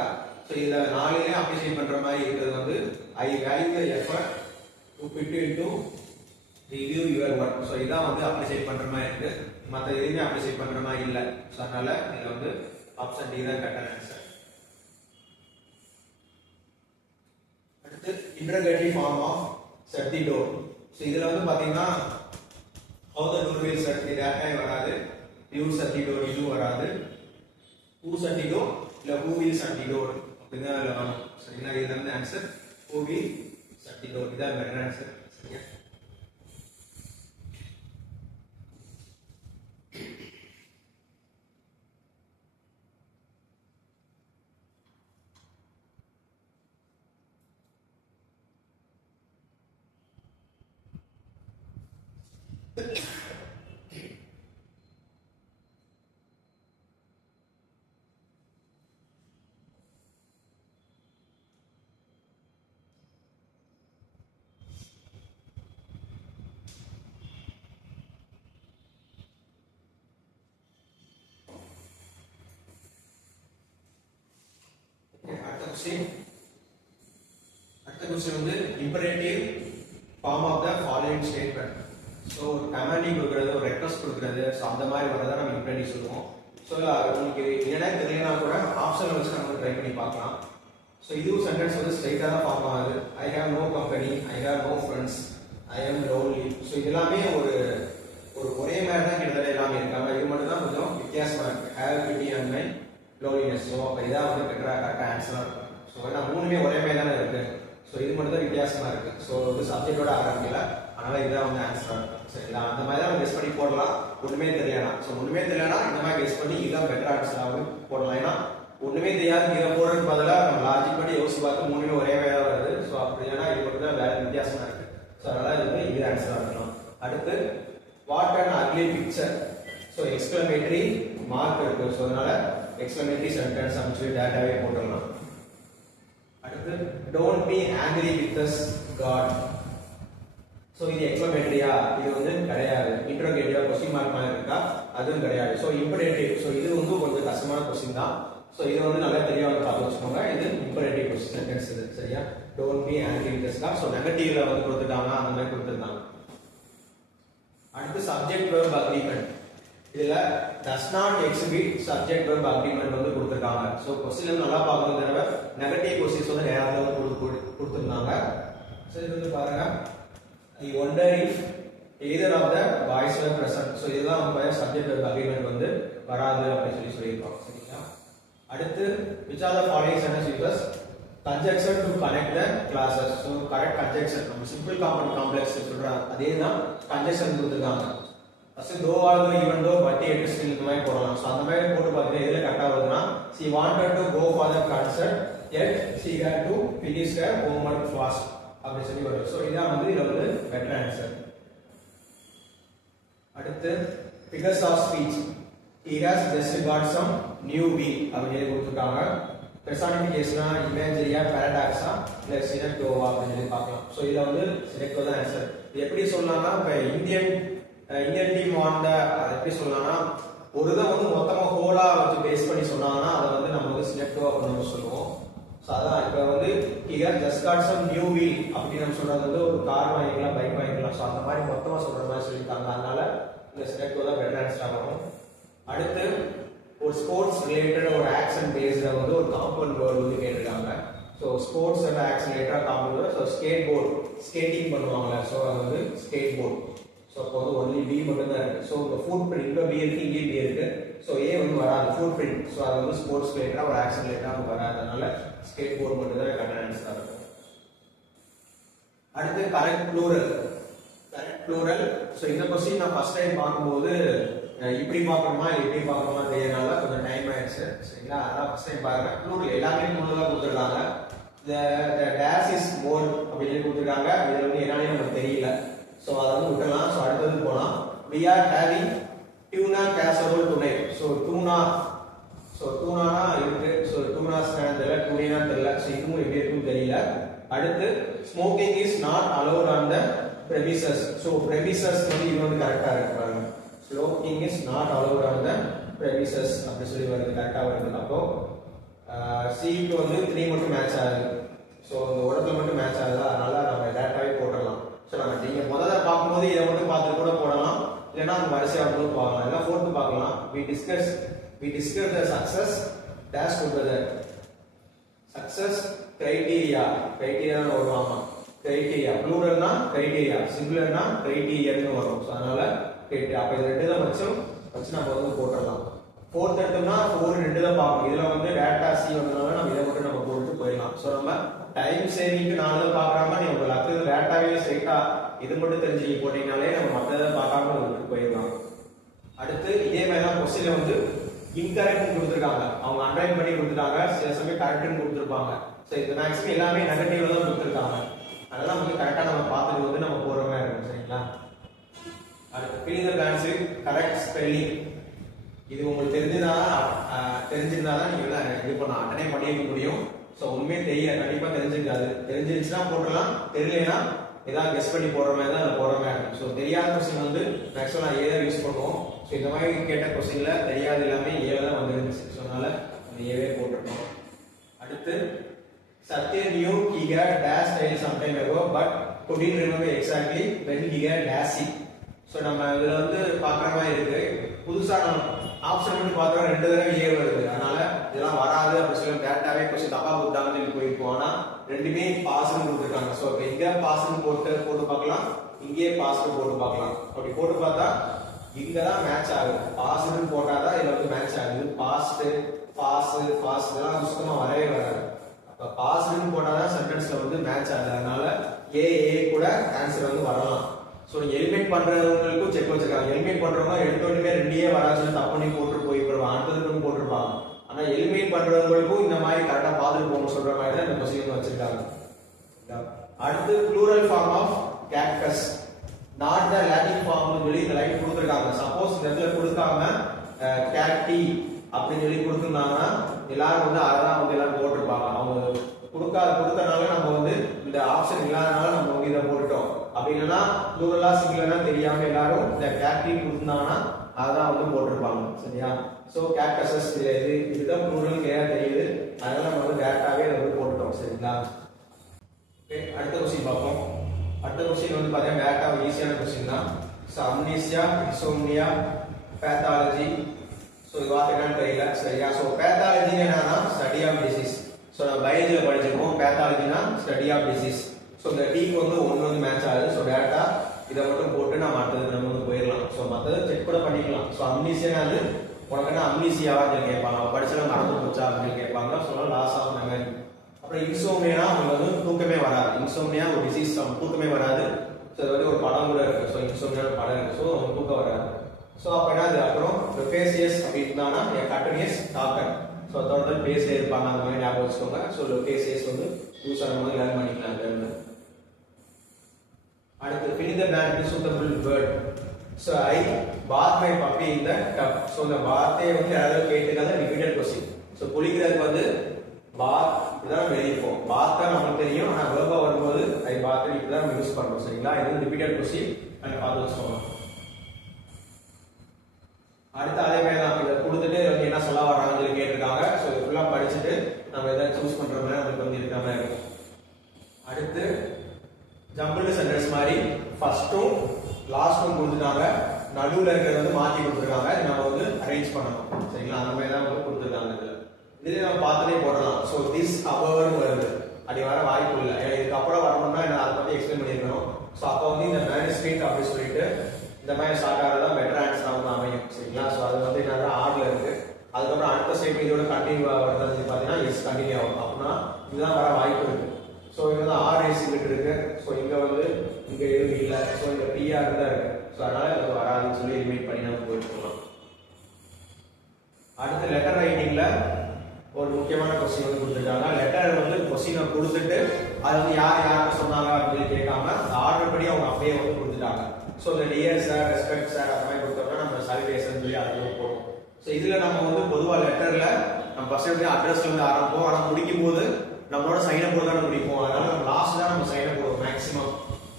சோ இதுல நாலுலயே appreciate பண்ற மாதிரி இருக்கிறது வந்து I value the effort to put into review your work. So இதான் வந்து appreciate பண்ற மாதிரி இருக்கு. மத்த எதுவுமே appreciate பண்ற மாதிரி இல்ல. சோ அதனால இதுல வந்து ஆப்ஷன் டி தான் கரெக்டான ஆன்சர். அடுத்து interrogative form of shut the door. So இதுல வந்து பாத்தீங்கன்னா how the door will shut the data வராது, you shut the door இது வராது, who shut the door இல்ல who will shut the door அப்படிதான் வரும். சரிங்களா, இதுல இருந்து answer who will shut the door. இதான் கரெக்டான ஆன்சர். சரியா, அடுத்த क्वेश्चन வந்து imperative form of the following complaint statement. So ஒரு கமாண்டிங் கொடுக்குறது, ஒரு ரெக்வஸ்ட் கொடுக்குறது, ஸோ அந்த மாதிரி வரதை நம்ம இம்ப்ளிமெண்டி சொல்லுவோம். ஸோ உங்களுக்கு என்னென்ன தெரியலனா கூட ஆப்ஷன் வச்சு நம்ம ட்ரை பண்ணி பார்க்கலாம். ஸோ இதுவும் சென்டென்ஸ் வந்து ஸ்ட்ரைட்டாக தான் ஃபார்ம் ஆகுது. I have no company, I have no friends, I am lonely. So இது எல்லாமே ஒரு ஒரே மாதிரி தான் கிட்டத்தட்ட எல்லாமே இருக்காங்க. இது மட்டும் தான் கொஞ்சம் வித்தியாசமா இருக்கு. Have pity and my loneliness. So அப்போ இதான் வந்து கரெக்டாக ஆன்சராக இருக்கும். ஸோ ஏன்னா மூணுமே ஒரே மாதிரி தானே இருக்கு. ஸோ இது மட்டும் தான் வித்தியாசமா இருக்கு. ஸோ இது சப்ஜெக்டோட ஆரம்பிக்கல, அதனால இதுதான் வந்து ஆன்சரா இருக்கும். சரிங்களா? அந்த மாதிரி தான் கெஸ் பண்ணி போடலாம். ஒண்ணுமே தெரியலாம். ஸோ ஒண்ணுமே தெரியலனா இந்த மாதிரி கெஸ் பண்ணி இதுதான் பெட்டர் ஆன்சராக போடலாம். ஏன்னா ஒண்ணுமே தெரியாது இதை போடுறதுக்கு பதிலாக நம்ம லாஜிக் பண்ணி யோசிச்சு பார்த்து மூணுமே ஒரே மாதிரி தான் வருது. ஸோ அப்படி ஏன்னா இது மட்டும் தான் வேற வித்தியாசமா இருக்கு. ஸோ அதனால இது ஆன்சரா இருக்கலாம். அடுத்து what and ugly picture. So exclamatory mark இருக்கு. ஸோ அதனால எக்ஸ்கிளமேட்டரி சென்டென்ஸ் அப்படின்னு டேட்டாவே போட்டுடலாம். அடுத்து don't be angry with us God. So இது எக்ஸ்கிளமேட்டரியா? இது வந்து கிடையாது. இன்டரோகேட்டிவா கொஸ்டின் மார்க் மாதிரி இருக்கா? அதுவும் கிடையாது. So imperative. ஸோ இது வந்து கொஞ்சம் கஷ்டமான கொஸ்டின் தான். ஸோ இது வந்து நல்லா தெளிவாக பார்த்து வச்சுக்கோங்க. இது இம்பரேட்டிவ் கொஸ்டின் சென்டென்ஸ் இது. சரியா? Don't be angry with us God. So நெகட்டிவ்ல வந்து கொடுத்துட்டாங்க, அந்த மாதிரி கொடுத்துருந்தாங்க. அடுத்து சப்ஜெக்ட் வெர்ப் அக்ரிமெண்ட். இதுல does not exhibit subject verb agreement வந்து கொடுத்திருக்காங்க. சோ क्वेश्चन நல்லா பார்க்கணும். தடவை நெகட்டிவ் क्वेश्चंस வந்து நேரத்துல வந்து கொடுத்திருந்தாங்க. சோ இது வந்து பாருங்க, I wonder if either of the boys were present. So இதெல்லாம் நம்ம subject verb agreement வந்து வராது அப்படி சொல்லியிருக்கோம். சரிங்களா? அடுத்து which are the following sentence uses conjunction to connect the classes. So correct conjunction நம்ம simple compound complex சொல்றோம், அதேதான் conjunction கொடுத்திருக்காங்க. ஃபர்ஸ்ட் தோ ஆர் தோ even though but Ed still இந்த மாதிரி போடலாம். சோ அந்த மாதிரி போட்டு பார்த்தீங்கன்னா எதுல கரெக்ட்டா வருதுன்னா she wanted to go for the concert yet she had to finish her homework fast அப்படி சொல்லி வரும். சோ இதான் வந்து இதுல வந்து பெட்டர் ஆன்சர். அடுத்து figures of speech. He has just got some new wheel அப்படி கொடுத்துருக்காங்க. personification இமேஜரியா paradoxa இல்ல synecdoche அப்படி சொல்லி பார்க்கலாம். சோ இதுல வந்து synecdoche தான் ஆன்சர். இது எப்படி சொல்லலாம்னா இப்ப இந்தியன் டீம் வாண்ட எப்படி சொல்லலாம்னா ஒரு இதை வந்து மொத்தமா ஹோலா வச்சு பேஸ் பண்ணி சொன்னாங்கன்னா அதை வந்து நம்ம வந்து சினெக்டோ அப்படின்னு சொல்லுவோம். ஸோ அதான் இப்போ வந்து here just got some new wheel அப்படின்னு நம்ம சொல்றது வந்து ஒரு கார் வாங்கிக்கலாம், பைக் வாங்கிக்கலாம். ஸோ அந்த மாதிரி மொத்தமா சொல்ற மாதிரி சொல்லியிருக்காங்க. அதனால இந்த சினெக்டோ தான் பெட்டர் ஆன்சர் ஆகும். அடுத்து ஒரு ஸ்போர்ட்ஸ் ரிலேட்டட் ஒரு ஆக்ஷன் பேஸ்ல வந்து ஒரு காம்பவுண்ட் வேர்டு வந்து கேட்டிருக்காங்க. So sports and action related compound word. So skateboard, skating பண்ணுவாங்கல்ல, ஸோ அது வந்து ஸ்கேட் போர்டு. சோ அப்போ வந்து ஒன்லி பி மட்டும் தான் இருக்கு. சோ இந்த ஃபுட் பிரிண்ட் இங்க பி இருக்கு, இங்க பி இருக்கு. சோ ஏ வந்து வராது. Food print. சோ அது வந்து ஸ்போர்ட்ஸ் ரிலேட்டடா ஒரு ஆக்ஷன் ரிலேட்டடா வராது. அதனால ஸ்கேட் போர்டு மட்டும் தான் கரெக்ட் ஆன்சரா இருக்கும். அடுத்து correct plural. Correct plural. So இந்த क्वेश्चन நான் ஃபர்ஸ்ட் டைம் பாக்கும்போது இப்படி பார்க்கணுமா இப்படி பார்க்கணுமா தெரியறனால கொஞ்சம் டைம் ஆயிடுச்சு. சரிங்களா? அதான் ஃபர்ஸ்ட் டைம் பாருங்க. ப்ளூரல் எல்லாமே ப்ளூரலா கொடுத்திருக்காங்க. the dash is more அப்படி கொடுத்திருக்காங்க. இது வந்து என்னன்னு நமக்கு தெரியல. சோ அத வந்து விட்டலாம். சோ அடுத்து போலாம். we are having tuna casserole tonight. So tuna இருக்கு. சோ tuna ஸ்டாண்டர்ட்ல tuna தெரியல. சோ இதுவும் எப்படி இருக்குன்னு தெரியல. அடுத்து smoking is not allowed on the premises. So premises வந்து இது வந்து கரெக்ட்டா இருக்கு பாருங்க. smoking is not allowed on the premises அப்படி சொல்லி வருது, கரெக்ட்டா வருது. அப்போ C க்கு வந்து 3 மட்டும் மேட்ச் ஆகுது. சோ இந்த இடத்துல மட்டும் மேட்ச் ஆகுது. அதனால நம்ம டேட்டாவே போடலாம். சோ நீங்க முதல்ல பாக்கும்போது இத மட்டும் பார்த்து கூட போடலாம், இல்லனா அந்த வரிசையா கூட பார்க்கலாம். இல்ல ஃபோர்த் பார்க்கலாம். we discuss the success dash together. success criteria வருவாமா. criteria ப்ளூரல்னா criteria, சிங்குலர்னா criterion வரும். சோ அதனால criteria. அப்ப இது ரெண்டு தான் வச்சு நம்ம வந்து போடலாம். ஃபோர்த் எடுத்தோம்னா 4 ரெண்டு தான் பார்க்கணும். இதுல வந்து டேட்டா சி வந்தனால நம்ம இத மட்டும் நம்ம போட்டு போயிடலாம். சோ நம்ம டைம் சேவிங்க்கு 4 தான் பார்க்கறாம நீங்க உங்களுக்கு அடுத்து டேட்டாவே ஸ்ட்ரைட்டா இது மட்டும் தெரிஞ்சு போட்டீங்கனாலே நம்ம மத்தத பார்க்காம விட்டு போயிடலாம். அடுத்து இதே மாதிரி தான் क्वेश्चनல வந்து இன்கரெக்ட் கொடுத்திருக்காங்க. அவங்க அண்டர்லைன் பண்ணி கொடுத்துட்டாங்க. சில சமயம் கரெக்ட்னு கொடுத்திருப்பாங்க. சோ இது மேக்ஸிமம் எல்லாமே நெகட்டிவ்ல தான் கொடுத்திருக்காங்க. அதனால வந்து கரெக்ட்டா நம்ம பார்த்துட்டு வந்து நம்ம போற மாதிரி இருக்கும். சரிங்களா? அடுத்து fill in the blanks with correct spelling. இது உங்களுக்கு தெரிஞ்சிருந்தா தான் நீங்க இது பண்ண அட்டனே பண்ணிக்க முடியும். சோ உண்மையே கண்டிப்பா தெரிஞ்சிருக்காது. தெரிஞ்சிருச்சுன்னா போடலாம், தெரியலனா ஏதாவது கெஸ் பண்ணி போடுற மாதிரி தான் போடுற மாதிரி இருக்கும். சோ தெரியாத क्वेश्चन வந்து மேக்ஸிமம் நான் ஏ தான் யூஸ் பண்ணுவோம். சோ இந்த மாதிரி கேட்ட क्वेश्चनல தெரியாத எல்லாமே ஏ தான் வந்துருந்துச்சு. சோ அதனால அந்த ஏவே போட்டுட்டோம். அடுத்து Satya knew he had dash style sometime ago but couldn't remember exactly when he had dashi. So நம்ம இதுல வந்து பார்க்குற மாதிரி இருக்கு. புதுசா நம்ம ஆப்ஷன் மட்டும் பார்த்தா 2 தடவை ஏ வருது. அதனால இதெல்லாம் வராது அப்படி சொல்லி டேட்டாவே கொஞ்சம் தப்பா கொடுத்தாங்கன்னு சொல்லி போயிருக்கோம். ஆனா ரெண்டுமே பாஸ்ன்னு கொடுத்துருக்காங்க. ஸோ இப்போ இங்க பாஸ்ன்னு போட்டு பார்க்கலாம், இங்கேயே பாஸ்ன்னு போட்டு பார்க்கலாம். அப்படி போட்டு பார்த்தா இங்க தான் மேட்ச் ஆகுது. பாஸ்ன்னு போட்டாதான் இதுல வந்து மேட்ச் ஆகுது. பாஸ்ட் இதெல்லாம் சுத்தமா வரவே வராது. அப்ப பாஸ்ன்னு போட்டாதான் சென்டென்ஸ்ல வந்து மேட்ச் ஆகுது. அதனால ஏ கூட ஆன்சர் வந்து வரலாம். ஸோ எலிமினேட் பண்றவங்களுக்கும் செக் வச்சிருக்காங்க. எலிமினேட் பண்றவங்க எடுத்தோடனே ரெண்டே வராதுன்னு தப்பு பண்ணி போட்டு போயிருப்பாங்க, அடுத்ததுக்கு போட்டிருப்பாங்க. ஆனா எலிமினேட் பண்றவங்களுக்கும் இந்த மாதிரி கரெக்டா பார்த்துட்டு போகணும் சொல்ற மாதிரி தான் இந்த கொஸ்டின் வச்சிருக்காங்க. அடுத்து plural form of cactus, not the Latin ஃபார்ம்னு சொல்லி இந்த லைன் கொடுத்துருக்காங்க. சப்போஸ் இந்த இடத்துல கொடுக்காம கேக்டி அப்படின்னு சொல்லி கொடுத்துருந்தாங்கன்னா எல்லாரும் வந்து அதான் வந்து எல்லாரும் போட்டிருப்பாங்க. அவங்க கொடுத்தனால நம்ம வந்து இந்த ஆப்ஷன் இல்லாதனால நம்ம வந்து இதை போட்டுட்டோம். அப்படி இல்லைன்னா ப்ளூரலா சிங்குலரா தெரியாம எல்லாரும் இந்த கேக்டி கொடுத்துருந்தாங்கன்னா அதான் வந்து போட்டிருப்பாங்க. சரியா? சோ கேக்டஸஸ் இதுதான் ப்ளூரல் கிளியரா தெரியுது. அதனால நம்ம வந்து டேரக்டாவே இதை வந்து போட்டுட்டோம். சரிங்களா? ஓகே, அடுத்த क्वेश्चन பார்ப்போம். அடுத்த क्वेश्चन வந்து பாத்தீங்கன்னா டேரக்டா ஈஸியான क्वेश्चन தான். So amnesia, insomnia, pathology. So இது வார்த்தை என்னன்னு தெரியல. சரியா? சோ பேத்தாலஜி என்னன்னா ஸ்டடி ஆஃப் டிசீஸ். சோ நம்ம பயாலஜில படிச்சிருக்கோம். பேத்தாலஜினா ஸ்டடி ஆஃப் டிசீஸ். சோ இந்த டீக்கு வந்து ஒன்னு வந்து மேட்ச் ஆகுது. சோ டேரக்டா இதை மட்டும் போட்டு நம்ம அடுத்தது நம்ம வந்து போயிடலாம். சோ மத்தது செக் கூட பண்ணிக்கலாம். சோ அம்னீசியா அது உனக்கு என்ன அம்னீசியாவா கேட்பாங்க, படிச்சா மறந்து போச்சா அப்படின்னு கேட்பாங்க. So loss of memory. அப்புறம் இன்சோம்னியா அவங்க வந்து தூக்கமே வராது. இன்சோம்னியா ஒரு டிசீஸ், தூக்கமே வராது. ஸோ இது வந்து ஒரு படம் கூட இருக்கு. ஸோ இன்சோம்னியா படம் இருக்கு. ஸோ அவங்க தூக்கம் வராது. ஸோ அப்போ என்னது அப்புறம் லொகேசியஸ் அப்படின்னா கண்டினியூஸ் டாக்கர். ஸோ தொடர்ந்து பேசிட்டே இருப்பாங்க. அந்த மாதிரி ஞாபகம் வச்சுக்கோங்க. ஸோ லொகேசியஸ் வந்து யூஸ் ஆகும் போது லேர்ன் பண்ணிக்கலாம். அடுத்து fill in the blank with suitable word. So I bath my puppy in the tub. So இந்த வார்த்தையை வந்து யாராவது கேட்டுக்காத ரிப்பீட்டட் क्वेश्चन. ஸோ குளிக்கிறதுக்கு வந்து பாத் இதான் எழுதிப்போம். பாத் தான் நமக்கு தெரியும். ஆனா வெர்பா வரும்போது ஐ பாத் இப்படிதான் நம்ம யூஸ் பண்றோம். சரிங்களா? இது ரிப்பீட்டட் क्वेश्चन. அங்க பார்த்து வச்சுக்கோங்க. அடுத்து அதே மாதிரி தான் இதை கொடுத்துட்டு வந்து என்ன சொல்ல வர்றாங்கன்னு சொல்லி கேட்டிருக்காங்க. ஸோ இது ஃபுல்லா படிச்சுட்டு நம்ம எதாவது சூஸ் பண்ற மாதிரி நமக்கு வந்து இருக்க மாதிரி இருக்கும். அடுத்து ஜம்பிள்டு சென்டென்ஸ் மாதிரி ஃபர்ஸ்ட்டும் லாஸ்ட்டும் கொடுத்துட்டாங்க. நடுவில் இருக்கிறத வந்து மாற்றி கொடுத்துருக்காங்க. நம்ம வந்து அரேஞ்ச் பண்ணணும். சரிங்களா? அந்த மாதிரி தான் வந்து கொடுத்துருக்காங்க. இதுல நம்ம பார்த்துட்டே போடலாம். ஸோ திஸ் அவர்னு வருது. அப்படி வர வாய்ப்பு இல்லை. இதுக்கப்புறம் வரணும்னா நான் அதை பற்றி எக்ஸ்பிளைன் பண்ணியிருக்கணும். ஸோ அப்போ வந்து இந்த மேனேஜ்மெண்ட் அப்படின்னு சொல்லிட்டு இந்த மாதிரி ஸ்டார்ட் ஆகிறதா பெட்டர் ஆன்சர் வந்து அமையும். சரிங்களா? ஸோ அது வந்து என்ன ஆர்டர்ல இருக்கு. அதுக்கப்புறம் அடுத்த ஸ்டெப் இதோட கண்டினியூ ஆகிறது பார்த்தீங்கன்னா எஸ் கண்டினியூ ஆகும். அப்படின்னா இதுதான் வர வாய்ப்பு இருக்கு. ஸோ இங்க வந்து ஆர்ஏசி இருக்கு. ஸோ இங்க வந்து இங்க எதுவும் இல்லை. ஸோ இங்க பிஆர் தான் இருக்கு. ஸோ அதனால இது வராதுன்னு சொல்லி எலிமினேட் பண்ணி நம்ம போயிட்டு. அடுத்து லெட்டர் ரைட்டிங்ல ஒரு முக்கியமான கொஸ்டின் வந்து கொடுத்துருக்காங்க. லெட்டர் வந்து கொஸ்டினை கொடுத்துட்டு அது வந்து யார் சொன்னாங்க அப்படின்னு கேட்காம ஆர்டர் படி அவங்க அப்படியே வந்து கொடுத்துட்டாங்க. ஸோ இந்த டியர் சார், ரெஸ்பெக்ட் சார் அந்த மாதிரி கொடுத்தோம்னா நம்ம சாலிடேஷன் சொல்லி அது போடும். ஸோ இதுல நம்ம வந்து பொதுவாக லெட்டர்ல நம்ம ஃபர்ஸ்ட் வந்து அட்ரஸ்ல இருந்து ஆரம்பிப்போம். ஆனால் முடிக்கும் போது நம்மளோட சைனை போட்டு தான் முடிப்போம். அதனால நம்ம லாஸ்ட் தான் நம்ம சைனை போடுவோம் மேக்ஸிமம்.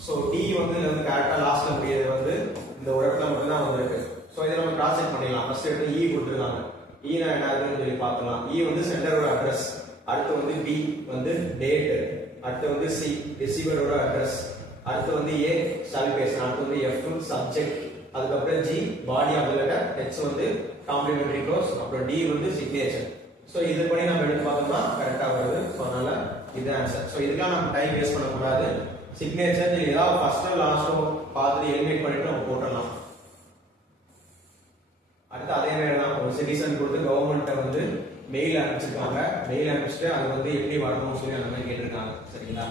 ஸோ டி வந்து கரெக்டா லாஸ்ட்ல முடியாது வந்து இந்த ஒரு இடத்துல மட்டும் தான் வந்திருக்கு. ஸோ இதை நம்ம கிராஸ் செக் பண்ணிடலாம். ஃபர்ஸ்ட் எடுத்து இ கொடுத்துருக்காங்க. ஈனா என்னதுன்னு சொல்லி பார்க்கலாம். இ வந்து சென்டரோட அட்ரஸ். அடுத்து வந்து டி வந்து டேட். அடுத்து வந்து சி ரிசீவரோட அட்ரஸ். அடுத்து வந்து ஏ சாலிடேஷன். அடுத்து வந்து எஃப் சப்ஜெக்ட். அதுக்கப்புறம் G body of the letter. H வந்து காம்ப்ளிமெண்டரி க்ளோஸ். அப்புறம் டி வந்து சிக்னேச்சர். சோ இது பண்ணி நம்ம எடுத்து பார்த்தோம்னா கரெக்ட்டா வருது. சோ அதனால இது ஆன்சர். சோ இதுக்கெல்லாம் நம்ம டைம் வேஸ்ட் பண்ண கூடாது. சிக்னேச்சர் ஏதாவது ஃபர்ஸ்ட் லாஸ்ட் பார்த்து எலிமினேட் பண்ணிட்டு நம்ம போடலாம். அடுத்து அதே மாதிரி தான் ஒரு சிட்டிசன் கொடுத்து கவர்மெண்ட்டை வந்து மெயில் அனுப்பிச்சிருக்காங்க. மெயில் அனுப்பிச்சிட்டு அது வந்து எப்படி வரணும்னு சொல்லி அந்த மாதிரி கேட்டிருக்காங்க. சரிங்களா?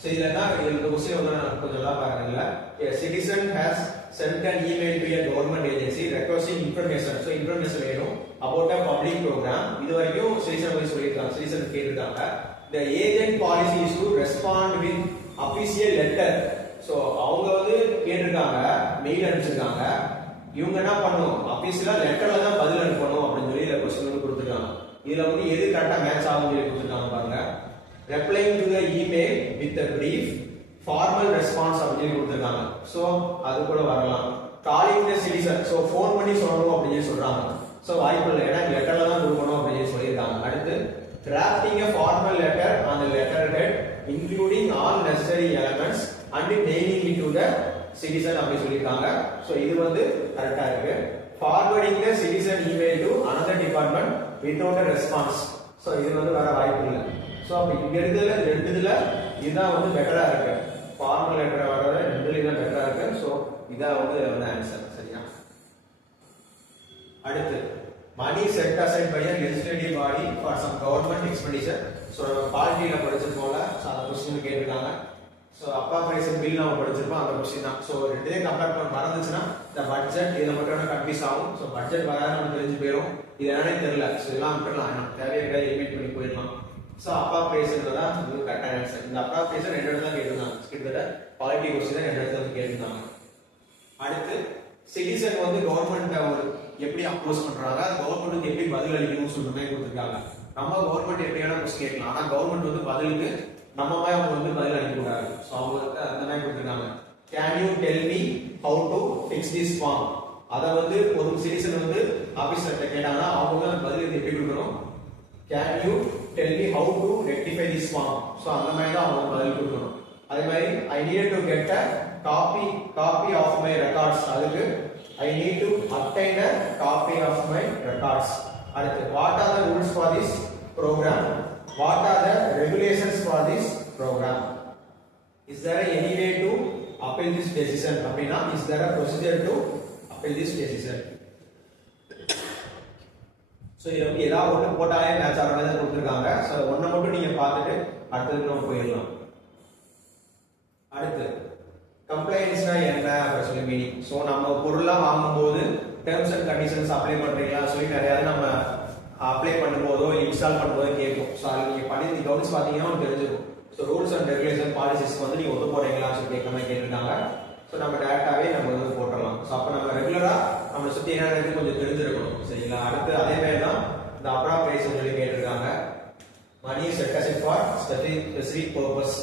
சோ இதுலன்னா இந்த क्वेश्चन வந்து நான் கொஞ்சம் நல்லா பாருங்க. A citizen has sent an email to a government agency requesting information. So information வேணும் about a public program. இது வரைக்கும் சிட்டிசன் வந்து சொல்லிருக்காங்க. சிட்டிசன் கேட்டிருக்காங்க. The agent policy is to respond with official letter. So அவங்க வந்து கேட்டிருக்காங்க, மெயில் அனுப்பிச்சிருக்காங்க. இவங்க என்ன பண்ணணும்? அபிஷியலா லெட்டர்ல தான் பதில் அனுப்பணும் அப்படின்னு சொல்லி இந்த क्वेश्चन வந்து கொடுத்திருக்காங்க. இதுல வந்து எது கரெக்ட்டா மேட்ச் ஆகும்னு சொல்லி கொடுத்திருக்காங்க பாருங்க. replying to the email with a brief formal response அப்படின்னு கொடுத்திருக்காங்க. சோ அது கூட வரலாம். calling the citizen. So phone பண்ணி சொல்லணும் அப்படின்னு சொல்றாங்க. சோ வாய்ப்பு இல்லை. ஏன்னா லெட்டர்ல தான் கொடுக்கணும் அப்படின்னு சொல்லியிருக்காங்க. அடுத்து drafting a formal letter on the letterhead including all necessary elements and nailing it to the citizen அப்படி சொல்லிருக்காங்க. சோ இது வந்து கரெக்ட்டா இருக்கு. forwarding the citizen email to another department without a response. So இது வந்து வர வாய்ப்பு இல்ல. சோ அப்ப இங்க இருக்குதுல ரெண்டுல இதுதான் வந்து பெட்டரா இருக்கு. ஃபார்மல் லெட்டர் வரத ரெண்டுல தான் பெட்டரா இருக்கு. சோ இதான் வந்து ஆன்சர். சரியா? அடுத்து money set aside by a legislative body for some government expenditure. So பாலிட்டில படிச்சிருப்போம்ல, சோ அந்த क्वेश्चन கேட்டிருக்காங்க. சோ appropriation bill நாம படிச்சிருப்போம், அந்த क्वेश्चन தான். சோ ரெண்டையும் கம்பேர் பண்ண மறந்துச்சுனா இந்த பட்ஜெட் இத மட்டும் கன்ஃபியூஸ் ஆகும். சோ பட்ஜெட் வராத நம்ம தெரிஞ்சு போயிடும். இது என்னன்னே தெரியல. சோ இதெல்லாம் விட்டுறலாம், நம்ம தேவையை எலிமினேட் பண்ணி போயிடலாம். சோ appropriation தான் இது கரெக்டான ஆன்சர். இந்த appropriation ரெண்டு இடத்துல கேட்டிருந்தாங்க. கிட்டத்தட்ட பாலிட்டி क्वेश्चन ரெண்டு இடத்துல கேட்டிருந்தாங்க. அடுத்து சிட்டிசன் வந்து கவர்மெண்ட் ஒரு எப்படி அப்ரோச் பண்றாங்க, கவர்மெண்ட் எப்படி பதில் அளிக்கணும்னு சொல்லிட்டு கொடுத்திருக்காங்க. நம்ம கவர்மெண்ட் எப்படியான கொஸ்டின் கேட்கலாம், ஆனா கவர்மெண்ட் வந்து பதிலுக்கு நம்ம மாதிரி அவங்க வந்து பதில் அளிக்க கூடாது. சோ அவங்க அந்த மாதிரி கொடுத்திருக்காங்க. Can you tell me how to fix this form? அத வந்து ஒரு சிட்டிசன் வந்து ஆபீசர்ட்ட கேட்டாங்கன்னா அவங்க பதில் எப்படி கொடுக்கணும்? Can you tell me how to rectify this form? So அந்த மாதிரி தான் அவங்க பதில் கொடுக்கணும். அதே மாதிரி I need to get a copy of my records. அதுக்கு I need to obtain a copy of my records. அடுத்து what are the rules for this program? What are the regulations for this program? Is there any way to appeal this decision? அப்படினா is there a procedure to appeal this decision? So இது ஏதாவது ஒன்னு போட்டாலே match ஆற மாதிரி கொடுத்திருக்காங்க. So ஒண்ணு மட்டும் நீங்க பார்த்துட்டு அடுத்து நம்ம போயிடலாம். அடுத்து கம்ப்ளைண்ட்ஸ்னா என்ன அப்படி சொல்லி மீனிங். சோ நம்ம பொருள்லாம் வாங்கும்போது டெர்ம்ஸ் அண்ட் கண்டிஷன்ஸ் அப்ளை பண்றீங்களா சொல்லி நிறைய நம்ம அப்ளை பண்ணும்போதோ இன்ஸ்டால் பண்ணும்போதோ கேட்கும். சோ அது நீங்க பண்ணி கவனிச்சு பாத்தீங்கன்னா உங்களுக்கு தெரிஞ்சிடும். So rules and regulation policies வந்து நீங்க ஒத்து போறீங்களா சொல்லி கேட்க மாதிரி கேட்டிருக்காங்க. சோ நம்ம டேரக்டாவே நம்ம வந்து போட்டுடலாம். சோ அப்ப நம்ம ரெகுலரா நம்ம சுத்தி என்ன நடக்குது கொஞ்சம் தெரிஞ்சிருக்கணும். சரிங்களா? அடுத்து அதே மாதிரி தான் இந்த appropriation சொல்லி கேட்டிருக்காங்க. money set aside for specific purpose.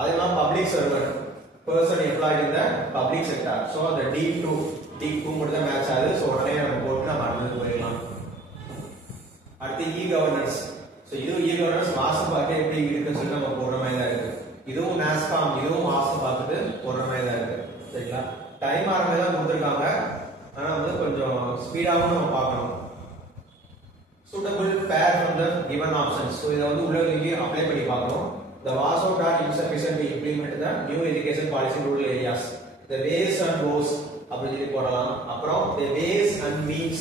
அதெல்லாம் public servant person employed in the public sector. So the D2 மட்டும் தான் மேட்ச் ஆகுது. சோ உடனே நம்ம போட்டு நம்ம அடுத்து போயிடலாம். அடுத்து e-governance. சோ இது e-governance மாசம் பார்த்து எப்படி இருக்குன்னு சொல்லி நம்ம போடுற மாதிரி தான் இருக்கு. இதுவும் NASSCOM இதுவும் மாசம் பார்த்துட்டு போடுற மாதிரி தான் இருக்கு. சரிங்களா? டைம் ஆரம்பி தான் கொடுத்திருக்காங்க. ஆனா வந்து கொஞ்சம் ஸ்பீடாவும் நம்ம பார்க்கணும். suitable pair from the given options. So இத வந்து உள்ளே அப்ளை பண்ணி பார்க்கணும். The was out are insufficient to implement the new education policy in rural areas. The ways and goals அப்படி போடலாம். அப்புறம் the ways and means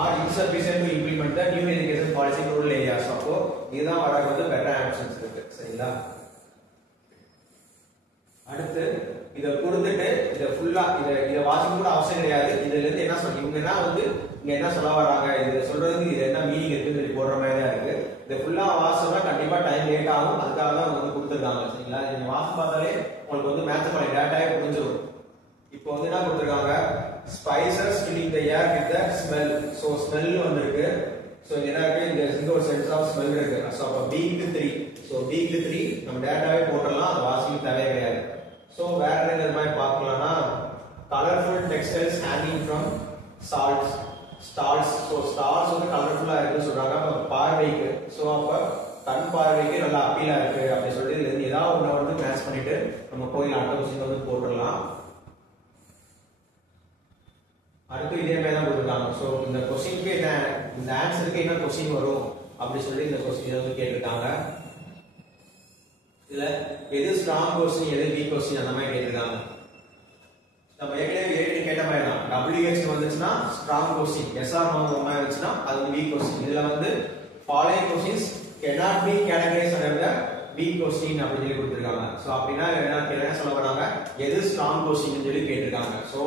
are insufficient to implement the new education policy in rural areas. அப்போ இதுதான் வர வந்து better options இருக்கு. சரிங்களா? அடுத்து இத கொடுத்துட்டு இத ஃபுல்லா இத வாசிக்க கூட அவசியம் கிடையாது. இதுல இருந்து என்ன சொல்றீங்க இவங்கன்னா வந்து இங்க என்ன சொல்ல வராங்க, இது சொல்றதுக்கு இது என்ன மீனிங் இருக்குன்னு சொல்லி போடுற மாதிரி தான் இருக்கு. இத ஃபுல்லா வாசிச்சா கண்டிப்பா டைம் லேட் ஆகும். அதுக்காக தான் வந்து கொடுத்திருக்காங்க. சரிங்களா? நீங்க வாசி பார்த்தாலே உங்களுக்கு வந்து மேட்ச் பண்ணி டேட்டாவே புரிஞ்சிடும். இப்போ வந்து என்ன கொடுத்திருக்காங்க, spices filling the air with the smell. So smell வந்திருக்கு. சோ என்ன இருக்கு, இந்த ஒரு சென்ஸ் ஆஃப் ஸ்மெல் இருக்கு. சோ அப்ப B க்கு 3. சோ B க்கு 3 நம்ம டேட்டாவே போடலாம். அது வாசிக்க தேவையே கிடையாது. சோ வேற என்ன மாதிரி பார்க்கலாம்னா colourful textiles hanging from stalls. So stalls வந்து கலர்ஃபுல்லா இருக்குன்னு சொல்றாங்க. அப்ப பார்வைக்கு சோ அப்ப கண் பார்வைக்கு நல்லா அப்பீலா இருக்கு அப்படி சொல்லிட்டு இதுல இருந்து ஏதாவது ஒண்ணு வந்து மேட்ச் பண்ணிட்டு நம்ம போய் அடுத்த கொஸ்டின் வந்து போட்டுடலாம். அடுத்து இதே மாதிரி தான் கொடுத்துருக்காங்க. சோ இந்த கொஸ்டினுக்கு என்ன, இந்த ஆன்சருக்கு என்ன கொஸ்டின் வரும் அப்படி சொல்லி இந்த கொஸ்டின் வந்து கேட்டிருக்காங்க. இதுல எது ஸ்ட்ராங் கொஸ்டின் எது வீக் கொஸ்டின் அந்த மாதிரி கேட்டிருக்காங்க. நம்ம ஏற்கனவே கேட்ட மாதிரி தான் WH வந்துச்சுன்னா ஸ்ட்ராங் கொஸ்டின், SR நோ மாதிரி வந்துச்சுன்னா அது வீக் கொஸ்டின். இதுல வந்து following questions cannot be categorized under the weak question அப்படி சொல்லி கொடுத்திருக்காங்க. சோ அப்படினா என்ன சொல்ல வராங்க, எது ஸ்ட்ராங் கொஸ்டின் சொல்லி கேட்டிருக்காங்க. சோ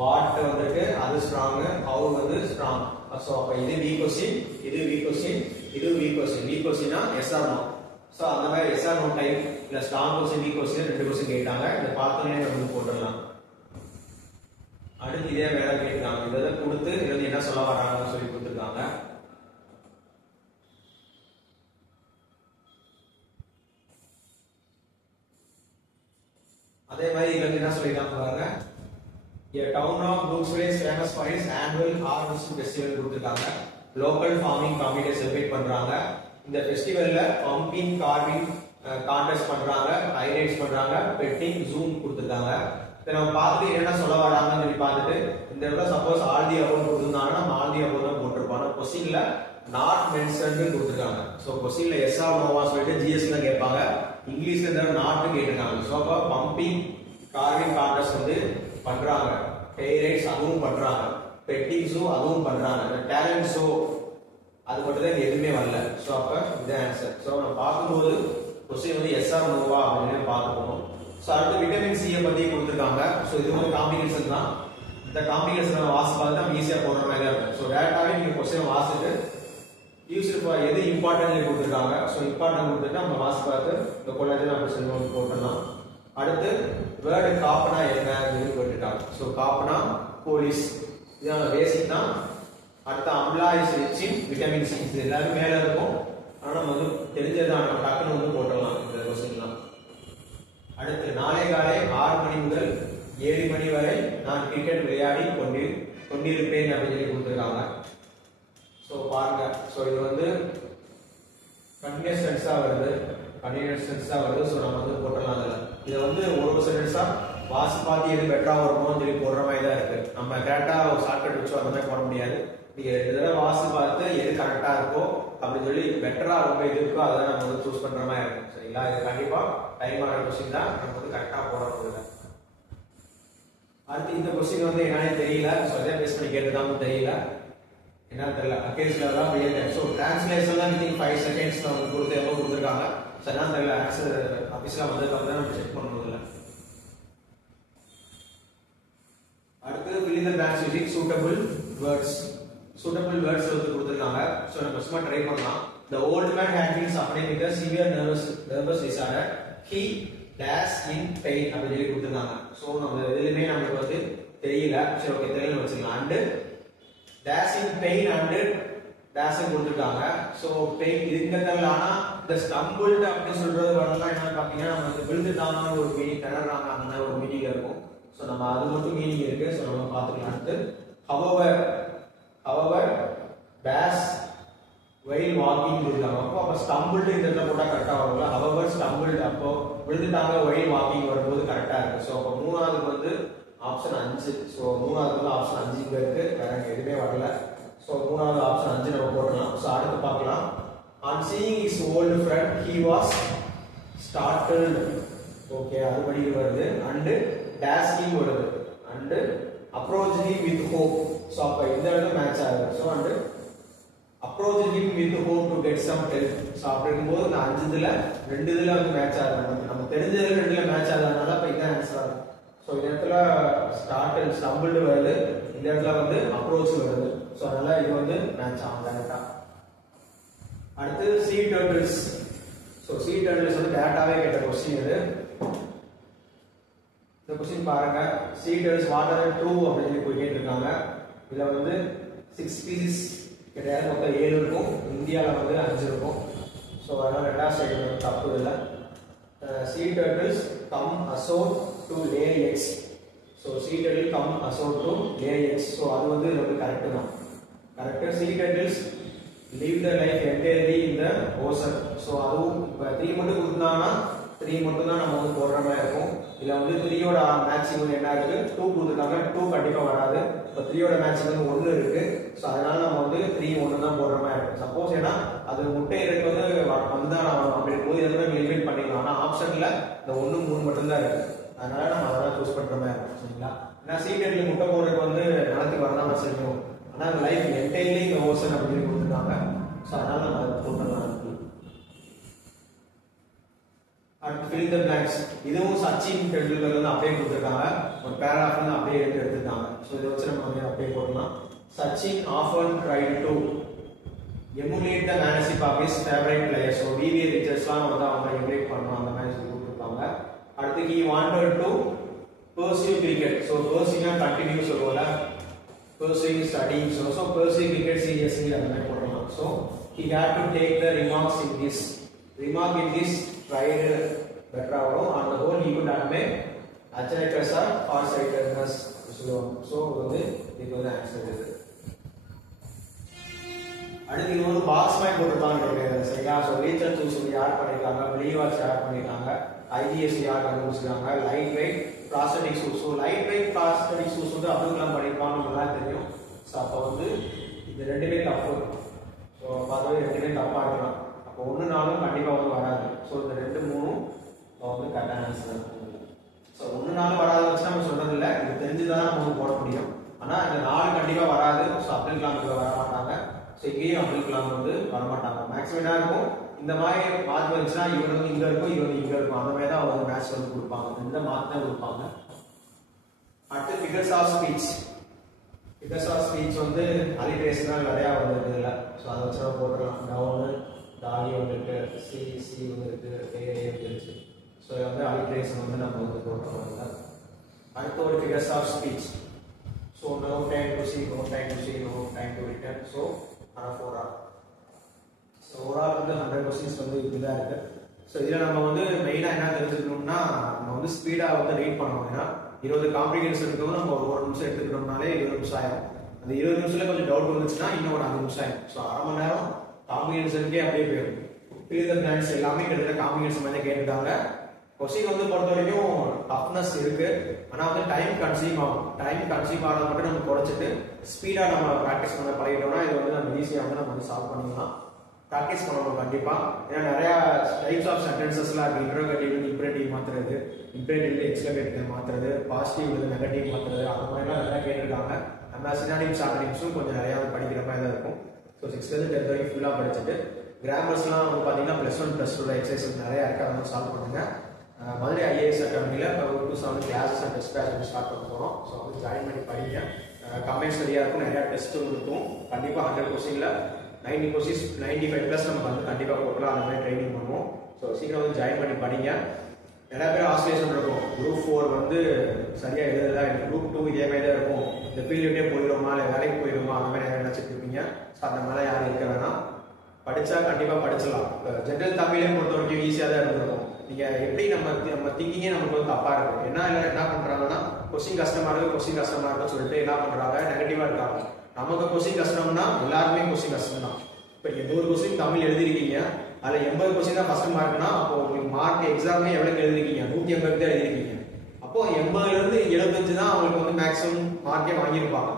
வாட் வந்துட்டு அது ஸ்ட்ராங், ஹவ் வந்து ஸ்ட்ராங். சோ அப்ப இது வீக் கொஸ்டின், இது வீக் கொஸ்டின், இது வீக் கொஸ்டின். வீக் கொஸ்டினா SR நோ. சோ அந்த மாதிரி SR நோ டைப் இல்ல ஸ்ட்ராங் கொஸ்டின் வீக் கொஸ்டின் ரெண்டு கொஸ்டின் கேட்டாங்க. இத பார்த்தோனே நம்ம போட்டுடலாம். அடுத்து இதே வேலை கேட்கிறாங்க. இத கொடுத்து இதுல என்ன சொல்ல வராங்கன்னு சொல்லி கொடுத்திருக்காங்க. அதே மாதிரி இதுல என்ன சொல்லிருக்காங்க பாருங்க. A town of Brooksville is famous for its annual harvest festival கொடுத்திருக்காங்க. லோக்கல் ஃபார்மிங் கம்யூனிட்டி செலிப்ரேட் பண்றாங்க. இந்த ஃபெஸ்டிவல்ல பம்பின் கார்விங் கான்டெஸ்ட் பண்றாங்க, ஹைலைட்ஸ் பண்றாங்க, பெட்டிங், ஜூம் கொடுத்துருக்காங்க. இதை நம்ம பார்த்துட்டு என்ன சொல்ல வராங்கன்னு சொல்லி பார்த்துட்டு இந்த இடத்துல சப்போஸ் ஆல் தி அபோவ் கொடுத்துருந்தாங்கன்னா நம்ம ஆல் தி அபோவ் தான் போட்டிருப்போம். ஆனால் கொஸ்டின்ல நாட் மென்ஷன்டு கொடுத்துருக்காங்க. ஸோ கொஸ்டின்ல எஸ் ஆர் நோவா சொல்லிட்டு ஜிஎஸ்ல கேட்பாங்க, இங்கிலீஷ்ல இந்த நாட்டு கேட்டிருக்காங்க. ஸோ அப்போ பம்பிங் கார்விங் கான்டெஸ்ட் வந்து பண்றாங்க, ஹைலைட்ஸ் அதுவும் பண்றாங்க, பெட்டிங் ஷோ அதுவும் பண்றாங்க, டேலண்ட் ஷோ அது மட்டும் தான் எதுவுமே வரல. ஸோ அப்போ இதுதான் ஆன்சர். ஸோ நம்ம பார்க்கும்போது கொஸ்டின் வந்து எஸ் ஆர் நோவா அப்படின்னு பார்த்துக்கணும். ஸோ அடுத்து விட்டமின் சியை பத்தி கொடுத்துருக்காங்க. ஸோ இது வந்து காம்பினேஷன் தான். இந்த காம்பினேஷன் நம்ம வாசி பார்த்து நம்ம ஈஸியாக போடுற மாதிரி தான் இருக்கும். ஸோ டேரக்டாகவே நீங்கள் கொஸ்டின் வாசிட்டு யூஸ்டு ஃபார் எது இம்பார்ட்டன்ட் கொடுத்துருக்காங்க. ஸோ இம்பார்ட்டன்ட் கொடுத்துட்டு நம்ம வாசி பார்த்து இந்த கொள்ளாஜ் நம்ம சொல்லி போட்டுடலாம். அடுத்து வேர்டு காப்புனா என்ன போட்டுட்டாங்க. ஸோ காப்புனா போலீஸ், இதான் பேசிக் தான். அடுத்து amla is rich in vitamin C, இது எல்லாமே மேலே இருக்கும். ஆனால் நம்ம வந்து தெரிஞ்சதான் நம்ம டக்குன்னு வந்து போட்டுடலாம் இந்த கொஸ்டின்லாம். அடுத்து நாளை காலை 6 மணி முதல் 7 மணி வரை நான் கிரிக்கெட் விளையாடி கொண்டிருப்பேன் அப்படின்னு சொல்லி கொடுத்துருக்காங்க. ஸோ பாருங்க, ஸோ இது வந்து கண்டினியூஸ் டென்ஸாக வருது, ஸோ நம்ம வந்து போட்டுடலாம். அதில் இதை வந்து ஒரு சென்டென்ஸாக வாசி பார்த்து எது பெட்டராக வருமோன்னு சொல்லி போடுற மாதிரி தான் இருக்கு. நம்ம கரெக்டாக ஒரு ஷார்ட்கட் வச்சோ அந்த மாதிரி போட முடியாது. நீங்கள் இதெல்லாம் வாசி பார்த்து எது கரெக்டாக இருக்கோ அப்படின்னு சொல்லி பெட்டராக ரொம்ப எது இருக்கோ அதை நம்ம வந்து சூஸ் பண்ணுற மாதிரி இருக்கும். சரிங்களா? இது கண்டிப்பாக டைம் ஆகிற கொஸ்டின் தான், நம்ம வந்து கரெக்டாக போட முடியல. அடுத்து இந்த கொஸ்டின் வந்து என்னன்னு தெரியல. ஸோ அதே பேஸ் பண்ணி கேட்டுதான் தெரியல, என்ன தெரியல. அக்கேஸ்ல தான் ரியல் டைம். ஸோ டிரான்ஸ்லேஷன் தான் வித்தின் 5 செகண்ட்ஸ் நம்ம கொடுத்து எவ்வளோ கொடுத்துருக்காங்க. ஸோ என்ன தெரியல, ஆன்சர் ஆஃபீஸில் வந்ததுக்கு தான் நம்ம செக் பண்ணுறதில்ல. அடுத்து fill in the blanks using suitable words. Suitable words வந்து கொடுத்துருக்காங்க. ஸோ நம்ம சும்மா ட்ரை பண்ணலாம். The old man had been suffering with a severe nervous disorder. He dash in pain அப்படி சொல்லி கொடுத்துருக்காங்க. ஸோ நம்ம எதுவுமே நம்மளுக்கு வந்து தெரியல. சரி ஓகே, தெரியல வச்சுக்கலாம். And dash in pain and dash கொடுத்துருக்காங்க. ஸோ பெயின் இதுங்க தெரியல. ஆனால் இந்த ஸ்டம்பிள்டு அப்படின்னு சொல்றது வரலாம் என்னன்னு பார்த்தீங்கன்னா நம்ம வந்து விழுந்துட்டாங்கன்னு ஒரு மீனிங், திணறாங்க அந்த மாதிரி ஒரு மீனிங் இருக்கும். ஸோ நம்ம அது மட்டும் மீனிங் இருக்கு. ஸோ நம்ம பார்த்துக்கலாம். அடுத்து however dash while walking இருக்காங்க. அப்போ ஸ்டம்பிள்டு இந்த இடத்துல போட்டால் கரெக்டாக வரும்ல. however ஸ்டம்பிள்டு அப்போ விழுந்துட்டாங்க while walking வரும்போது கரெக்டாக இருக்கு. ஸோ அப்போ மூணாவதுக்கு வந்து ஆப்ஷன் 5. ஸோ மூணாவது வந்து ஆப்ஷன் 5 இங்கே இருக்கு, வேற எதுவுமே வரல. ஸோ மூணாவது ஆப்ஷன் 5 நம்ம போடலாம். ஸோ அடுத்து பார்க்கலாம். On seeing his old friend he was startled. Okay, அது படி வருது. அண்டு டேஸ்கிங் வருது. And approached him with hope. So அப்போ இந்த இடத்துல மேட்ச் ஆகுது. So and approached him with hope to get some help. So அப்படி இருக்கும்போது இந்த 5 இதுல 2 இதுல வந்து மேட்ச் ஆகுது. நம்ம தெரிஞ்சதுல 2ல மேட்ச் ஆகுதுனால இப்போ இதான் ஆன்சர் ஆகும். ஸோ இந்த இடத்துல ஸ்டம்பிள்டு வருது, இந்த இடத்துல வந்து அப்ரோச் வருது. ஸோ அதனால இது வந்து மேட்ச் ஆகும் டேரக்டா. அடுத்து sea turtles. So sea turtles வந்து டேரக்டாவே கேட்ட கொஸ்டின் இது. இந்த கொஸ்டின் பாருங்க, sea turtles water true அப்படின்னு சொல்லி போய் கேட்டிருக்காங்க. இதுல வந்து 6 ஸ்பீசிஸ் கிடையாது, மொத்தம் 7 இருக்கும். இந்தியாவில் வந்து 5 இருக்கும். ஸோ அதனால 2வது சைடு வந்து தப்பு இல்லை. sea turtles come ashore to lay eggs. So sea turtle come ashore to lay eggs. So அது வந்து நமக்கு கரெக்ட் தான். Correct. sea turtles live their life entirely in the ocean. So அதுவும் 3 மட்டும் கொடுத்தாங்கன்னா 3 மட்டும் தான் நம்ம வந்து போடுற மாதிரி இருக்கும். இதுல வந்து 3யோட மேட்சிங் வந்து என்ன இருக்கு, 2 கொடுத்துருக்காங்க. 2 கண்டிப்பா வராது. இப்போ 3யோட மேட்சிங் வந்து 1 இருக்கு. ஸோ அதனால நம்ம வந்து 3 1 தான் போடுற மாதிரி இருக்கும். சப்போஸ் ஏன்னா அது முட்டை இருக்கு வந்து தான் அப்படி போது எதுவுமே எலிமினேட் பண்ணிக்கலாம். ஆனால் ஆப்ஷன்ல இந்த 1 3 மட்டும் தான் இருக்கு. அதனால நம்ம அதெல்லாம் சூஸ் பண்ற மாதிரி இருக்கும். சரிங்களா? ஏன்னா சீட்டர்ல முட்டை போடுறதுக்கு வந்து நிலத்துக்கு வரதான் செய்யும். ஆனால் லைஃப் என்டையர்லி இந்த ஓசன் அப்படின்னு கொடுத்துருக்காங்க. ஸோ அதனால நம்ம அதை போட்டுடலாம். அடுத்து fill in the blanks. இதுவும் சச்சின் டெண்டுல்கர் வந்து அப்படியே கொடுத்துருக்காங்க. ஒரு பேராகிராஃப் வந்து அப்படியே எடுத்துருக்காங்க. ஸோ இதை வச்சு நம்ம வந்து அப்படியே போடலாம். Sachin often tried to emulate the manship of his favorite player. So VVA ரிச்சர்ஸ்லாம் வந்து அவங்க எமுலேட் பண்ணணும் அந்த மாதிரி சொல்லி கொடுத்துருக்காங்க. அடுத்து he wanted to pursue cricket. So pursue continue சொல்லுவோம்ல, pursuing studying. So pursue cricket seriously அந்த மாதிரி போடலாம். So he had to take the remark in this tried better ஆகும். on the whole he could admit Achilles are far-sightedness சொல்லுவாங்க. So வந்து இது வந்து answer இது. அடுத்து இது ஒரு பாக்ஸ் மாதிரி போட்டுருப்பாங்க. சரிங்களா? ஸோ ரீசர்ச் டூல்ஸ் வந்து யார் பண்ணியிருக்காங்க, பிலீவர்ஸ் யார் பண்ணியிருக்காங்க, ஐஜிஎஸ் யார் கண்டுபிடிச்சிருக்காங்க, light weight prosthetic shoes. So light weight prosthetic shoes வந்து அப்துல் கலாம் பண்ணியிருப்பான்னு நல்லா தெரியும். ஸோ அப்போ வந்து இது ரெண்டுமே தப்பு. ஸோ பார்த்தாவே ரெண்டுமே தப்பாக இருக்கலாம். அப்போ 1 4 கண்டிப்பாக வந்து வராது. ஸோ இந்த 2 3 வந்து கரெக்டான ஆன்சர். ஸோ 1 4 வராத வச்சு நம்ம சொல்றது இல்லை, இது தெரிஞ்சுதான் நம்ம போட முடியும். ஆனால் இந்த 4 கண்டிப்பாக வராது. ஸோ அப்துல் கலாம் வர மாட்டாங்க. ஸோ இங்கேயும் அப்துல் கலாம் வந்து வரமாட்டாங்க. மேக்ஸிமம் என்ன இருக்கும், இந்த மாதிரி மார்க் வந்துச்சுன்னா இவர் வந்து இங்கே இருக்கும், இவர் வந்து இங்கே இருக்கும், அந்த மாதிரி தான் அவங்க மேட்ச் வந்து கொடுப்பாங்க. இந்த மார்க் தான் கொடுப்பாங்க. அடுத்து figures of speech. Figures of speech வந்து அலிட்ரேஷன் நிறையா வந்துருக்கு இதில். ஸோ அதை வச்சு நம்ம போட்டுக்கலாம். டவுனு டாலி வந்துருக்கு, சி வந்துருக்கு, ஏ வந்துருச்சு. ஸோ வந்து அலிட்ரேஷன் வந்து நம்ம வந்து போட்டுருவோம். அடுத்து ஒரு figures of speech. So no time to see, no time to see, no time to return. So 4 hour. So overall வந்து 100 கொஸ்டின்ஸ் வந்து இப்படிதான் இருக்கு. ஸோ இதில் நம்ம வந்து மெயினாக என்ன தெரிஞ்சுக்கணும்னா, நம்ம வந்து ஸ்பீடாக வந்து ரீட் பண்ணணும். ஏன்னா 20 காம்ப்ளிகேஷன்ஸ் இருக்கவும் நம்ம ஒரு நிமிஷம் எடுத்துக்கிட்டோம்னாலே 20 நிமிஷம் ஆயிடும். அந்த 20 நிமிஷத்துல கொஞ்சம் டவுட் வந்துச்சுன்னா இன்னும் ஒரு 5 நிமிஷம் ஆயிடும். ஸோ அரை மணி நேரம் காம்ப்ளிகேஷனுக்கே அப்படியே போயிடும். ஃபில் பிளான்ஸ் எல்லாமே கிட்டத்தட்ட காம்ப்ளிகேஷன் மாதிரி கேட்டுட்டாங்க. கொஸ்டின் வந்து பொறுத்த வரைக்கும் டஃப்னஸ் இருக்கு, ஆனால் வந்து டைம் கன்சியூம் ஆகும். டைம் கன்சியூம் ஆகிறத மட்டும் நம்ம குறைச்சிட்டு ஸ்பீடாக நம்ம ப்ராக்டிஸ் பண்ண பழகிட்டோம்னா இது வந்து நம்ம ஈஸியாக வந்து நம்ம வந்து சால்வ் பண்ணிக்கலாம். ப்ராக்டிஸ் பண்ணணும் கண்டிப்பாக. ஏன்னா நிறையா டைப்ஸ் ஆஃப் சென்டென்சஸ்லாம் இருக்குது. இன்ட்ரோகேட்டிவ் இம்பரேட்டிவ் மாற்றுறது, இம்பரேட்டிவ் எக்ஸ்க்ளமேட்டிவ் மாற்றுறது, பாசிட்டிவ் நெகட்டிவ் மாற்றுறது, அந்த மாதிரிலாம் நிறையா கேட்டிருக்காங்க. நம்ம சினானிம்ஸ் ஆக்ரோனிம்ஸும் கொஞ்சம் நிறையா படிக்கிற மாதிரி தான் இருக்கும். ஸோ 6th 10th வரைக்கும் ஃபுல்லாக படிச்சுட்டு கிராமர்ஸ்லாம் வந்து பார்த்தீங்கன்னா +1 +2 எக்ஸசைஸ் நிறையா இருக்குது, அதை சால்வ் பண்ணுங்க. மதுரை ஐஏஎஸ் அகாடமியில் இப்போ ஒரு 2 கிளாஸஸ் அண்ட் டெஸ்ட் பேட்ச் வந்து ஸ்டார்ட் பண்ண போகிறோம். ஸோ வந்து ஜாயின் பண்ணி படிங்க. கம்பல்சரியாக இருக்கும், நிறையா டெஸ்ட் இருக்கும். கண்டிப்பாக 100 கொஸ்டினில் 90 கொஸ்டின்ஸ் 95+ நம்ம வந்து கண்டிப்பாக போட்டலாம். அந்த மாதிரி ட்ரைனிங் பண்ணுவோம். ஸோ சீக்கிரம் வந்து ஜாயின் பண்ணி படிங்க. நிறைய பேர் ஆஸ்ட்ரேஷன் இருக்கும், குரூப் 4 வந்து சரியாக எழுதலை, குரூப் 2 இதே மாதிரி தான் இருக்கும், இந்த ஃபீல்டுட்டே போயிடுவோமா இல்லை வேலைக்கு போயிடுவோமா அந்த மாதிரி நிறைய நினச்சிட்டு இருப்பீங்க. ஸோ அந்த மாதிரி யாரும் இருக்க வேணாம். படித்தா கண்டிப்பாக படிச்சிடலாம். ஜென்ரல் தமிழே பொறுத்த வரைக்கும் ஈஸியாக தான் இருந்திருக்கும். நீங்கள் எப்படி நம்ம திங்கிங்கே நமக்கு வந்து தப்பாக இருக்கும். என்ன பண்ணுறாங்கன்னா கொஸ்டின் கஷ்டமாக இருக்குன்னு சொல்லிட்டு என்ன பண்ணுறாங்க, நெகட்டிவாக இருக்காங்க. நமக்கு கொஸ்டின் கஷ்டம்னா எல்லாருமே கொஸ்டின் கஷ்டம் தான். இப்போ 100 கொஸ்டின் தமிழ் எழுதிருக்கீங்க, அதில் 80 கொஸ்டின் தான் ஃபர்ஸ்ட் மார்க்னா அப்போ உங்களுக்கு மார்க் எக்ஸாமே எவ்வளோக்கு எழுதிருக்கீங்க, 180 தான் எழுதிருக்கீங்க. அப்போ 80லேருந்து 75 தான் அவங்களுக்கு வந்து மேக்ஸிமம் மார்க்கே வாங்கியிருப்பாங்க.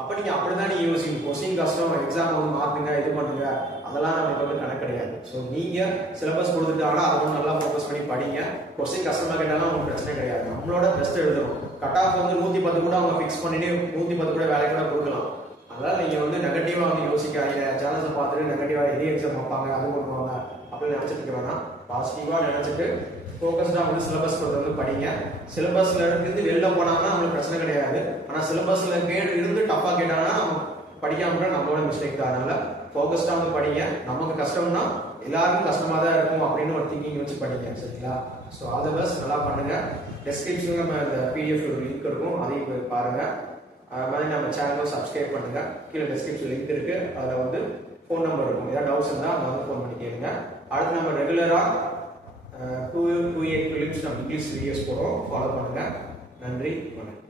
அப்போ நீங்கள் அப்படி தான் நீங்கள் யோசிக்கணும். கொஸ்டின் கஷ்டம், எக்ஸாம் வந்து மார்க்குங்க இது பண்ணுங்க, அதெல்லாம் நம்மளுக்கு வந்து கணக்கு கிடையாது. ஸோ நீங்கள் சிலபஸ் கொடுத்துட்டாங்கன்னா அதை வந்து நல்லா ஃபோக்கஸ் பண்ணி படிங்க. கொஸ்டின் கஷ்டமாக கேட்டாலும் உங்களுக்கு பிரச்சனை கிடையாது. நம்மளோட பெஸ்ட் எழுதணும். கட் ஆஃப் வந்து 110 கூட அவங்க ஃபிக்ஸ் பண்ணிட்டு 110 கூட வேலை கூட கொடுக்கலாம். அதனால நீங்கள் வந்து நெகட்டிவாக வந்து யோசிக்காதீங்க. சேனல்ஸை பார்த்துட்டு நெகட்டிவாக எது எக்ஸாம் வைப்பாங்க அது பண்ணுவாங்க அப்படின்னு நினச்சிட்டு இருக்க வேணாம். பாசிட்டிவாக நினச்சிட்டு ஃபோக்கஸ்டாக வந்து சிலபஸ் வந்து படிங்க. சிலபஸ்ல இருந்து வெளில போனாங்கன்னா நம்மளுக்கு பிரச்சனை கிடையாது. ஆனால் சிலபஸ்ல இருந்து டஃபாக கேட்டாங்கன்னா நம்ம படிக்காம கூட நம்மளோட மிஸ்டேக் தான். அதனால ஃபோக்கஸ்டாக வந்து படிங்க. நமக்கு கஷ்டம்னா எல்லாருக்கும் கஷ்டமாக தான் இருக்கும் அப்படின்னு ஒரு திங்கிங் வச்சு படிங்க. சரிங்களா? ஸோ ஆல் தி பெஸ்ட், நல்லா பண்ணுங்க. டெஸ்கிரிப்ஷனில் நம்ம இந்த பிடிஎஃப் லிங்க் இருக்கும், அதையும் போய் பாருங்க. அது மாதிரி நம்ம சேனலை சப்ஸ்கிரைப் பண்ணுங்க. கீழே டெஸ்கிரிப்ஷன் லிங்க் இருக்கு, அதில் வந்து ஃபோன் நம்பர் இருக்கும். ஏதாவது டவுட்ஸ் இருந்தால் அதை வந்து ஃபோன் பண்ணி கேளுங்க. அடுத்து நம்ம ரெகுலராக 2 8 clips நம்ம இங்கிலீஷ் வீடியோஸ் போடுறோம், ஃபாலோ பண்ணுங்க. நன்றி, வணக்கம்.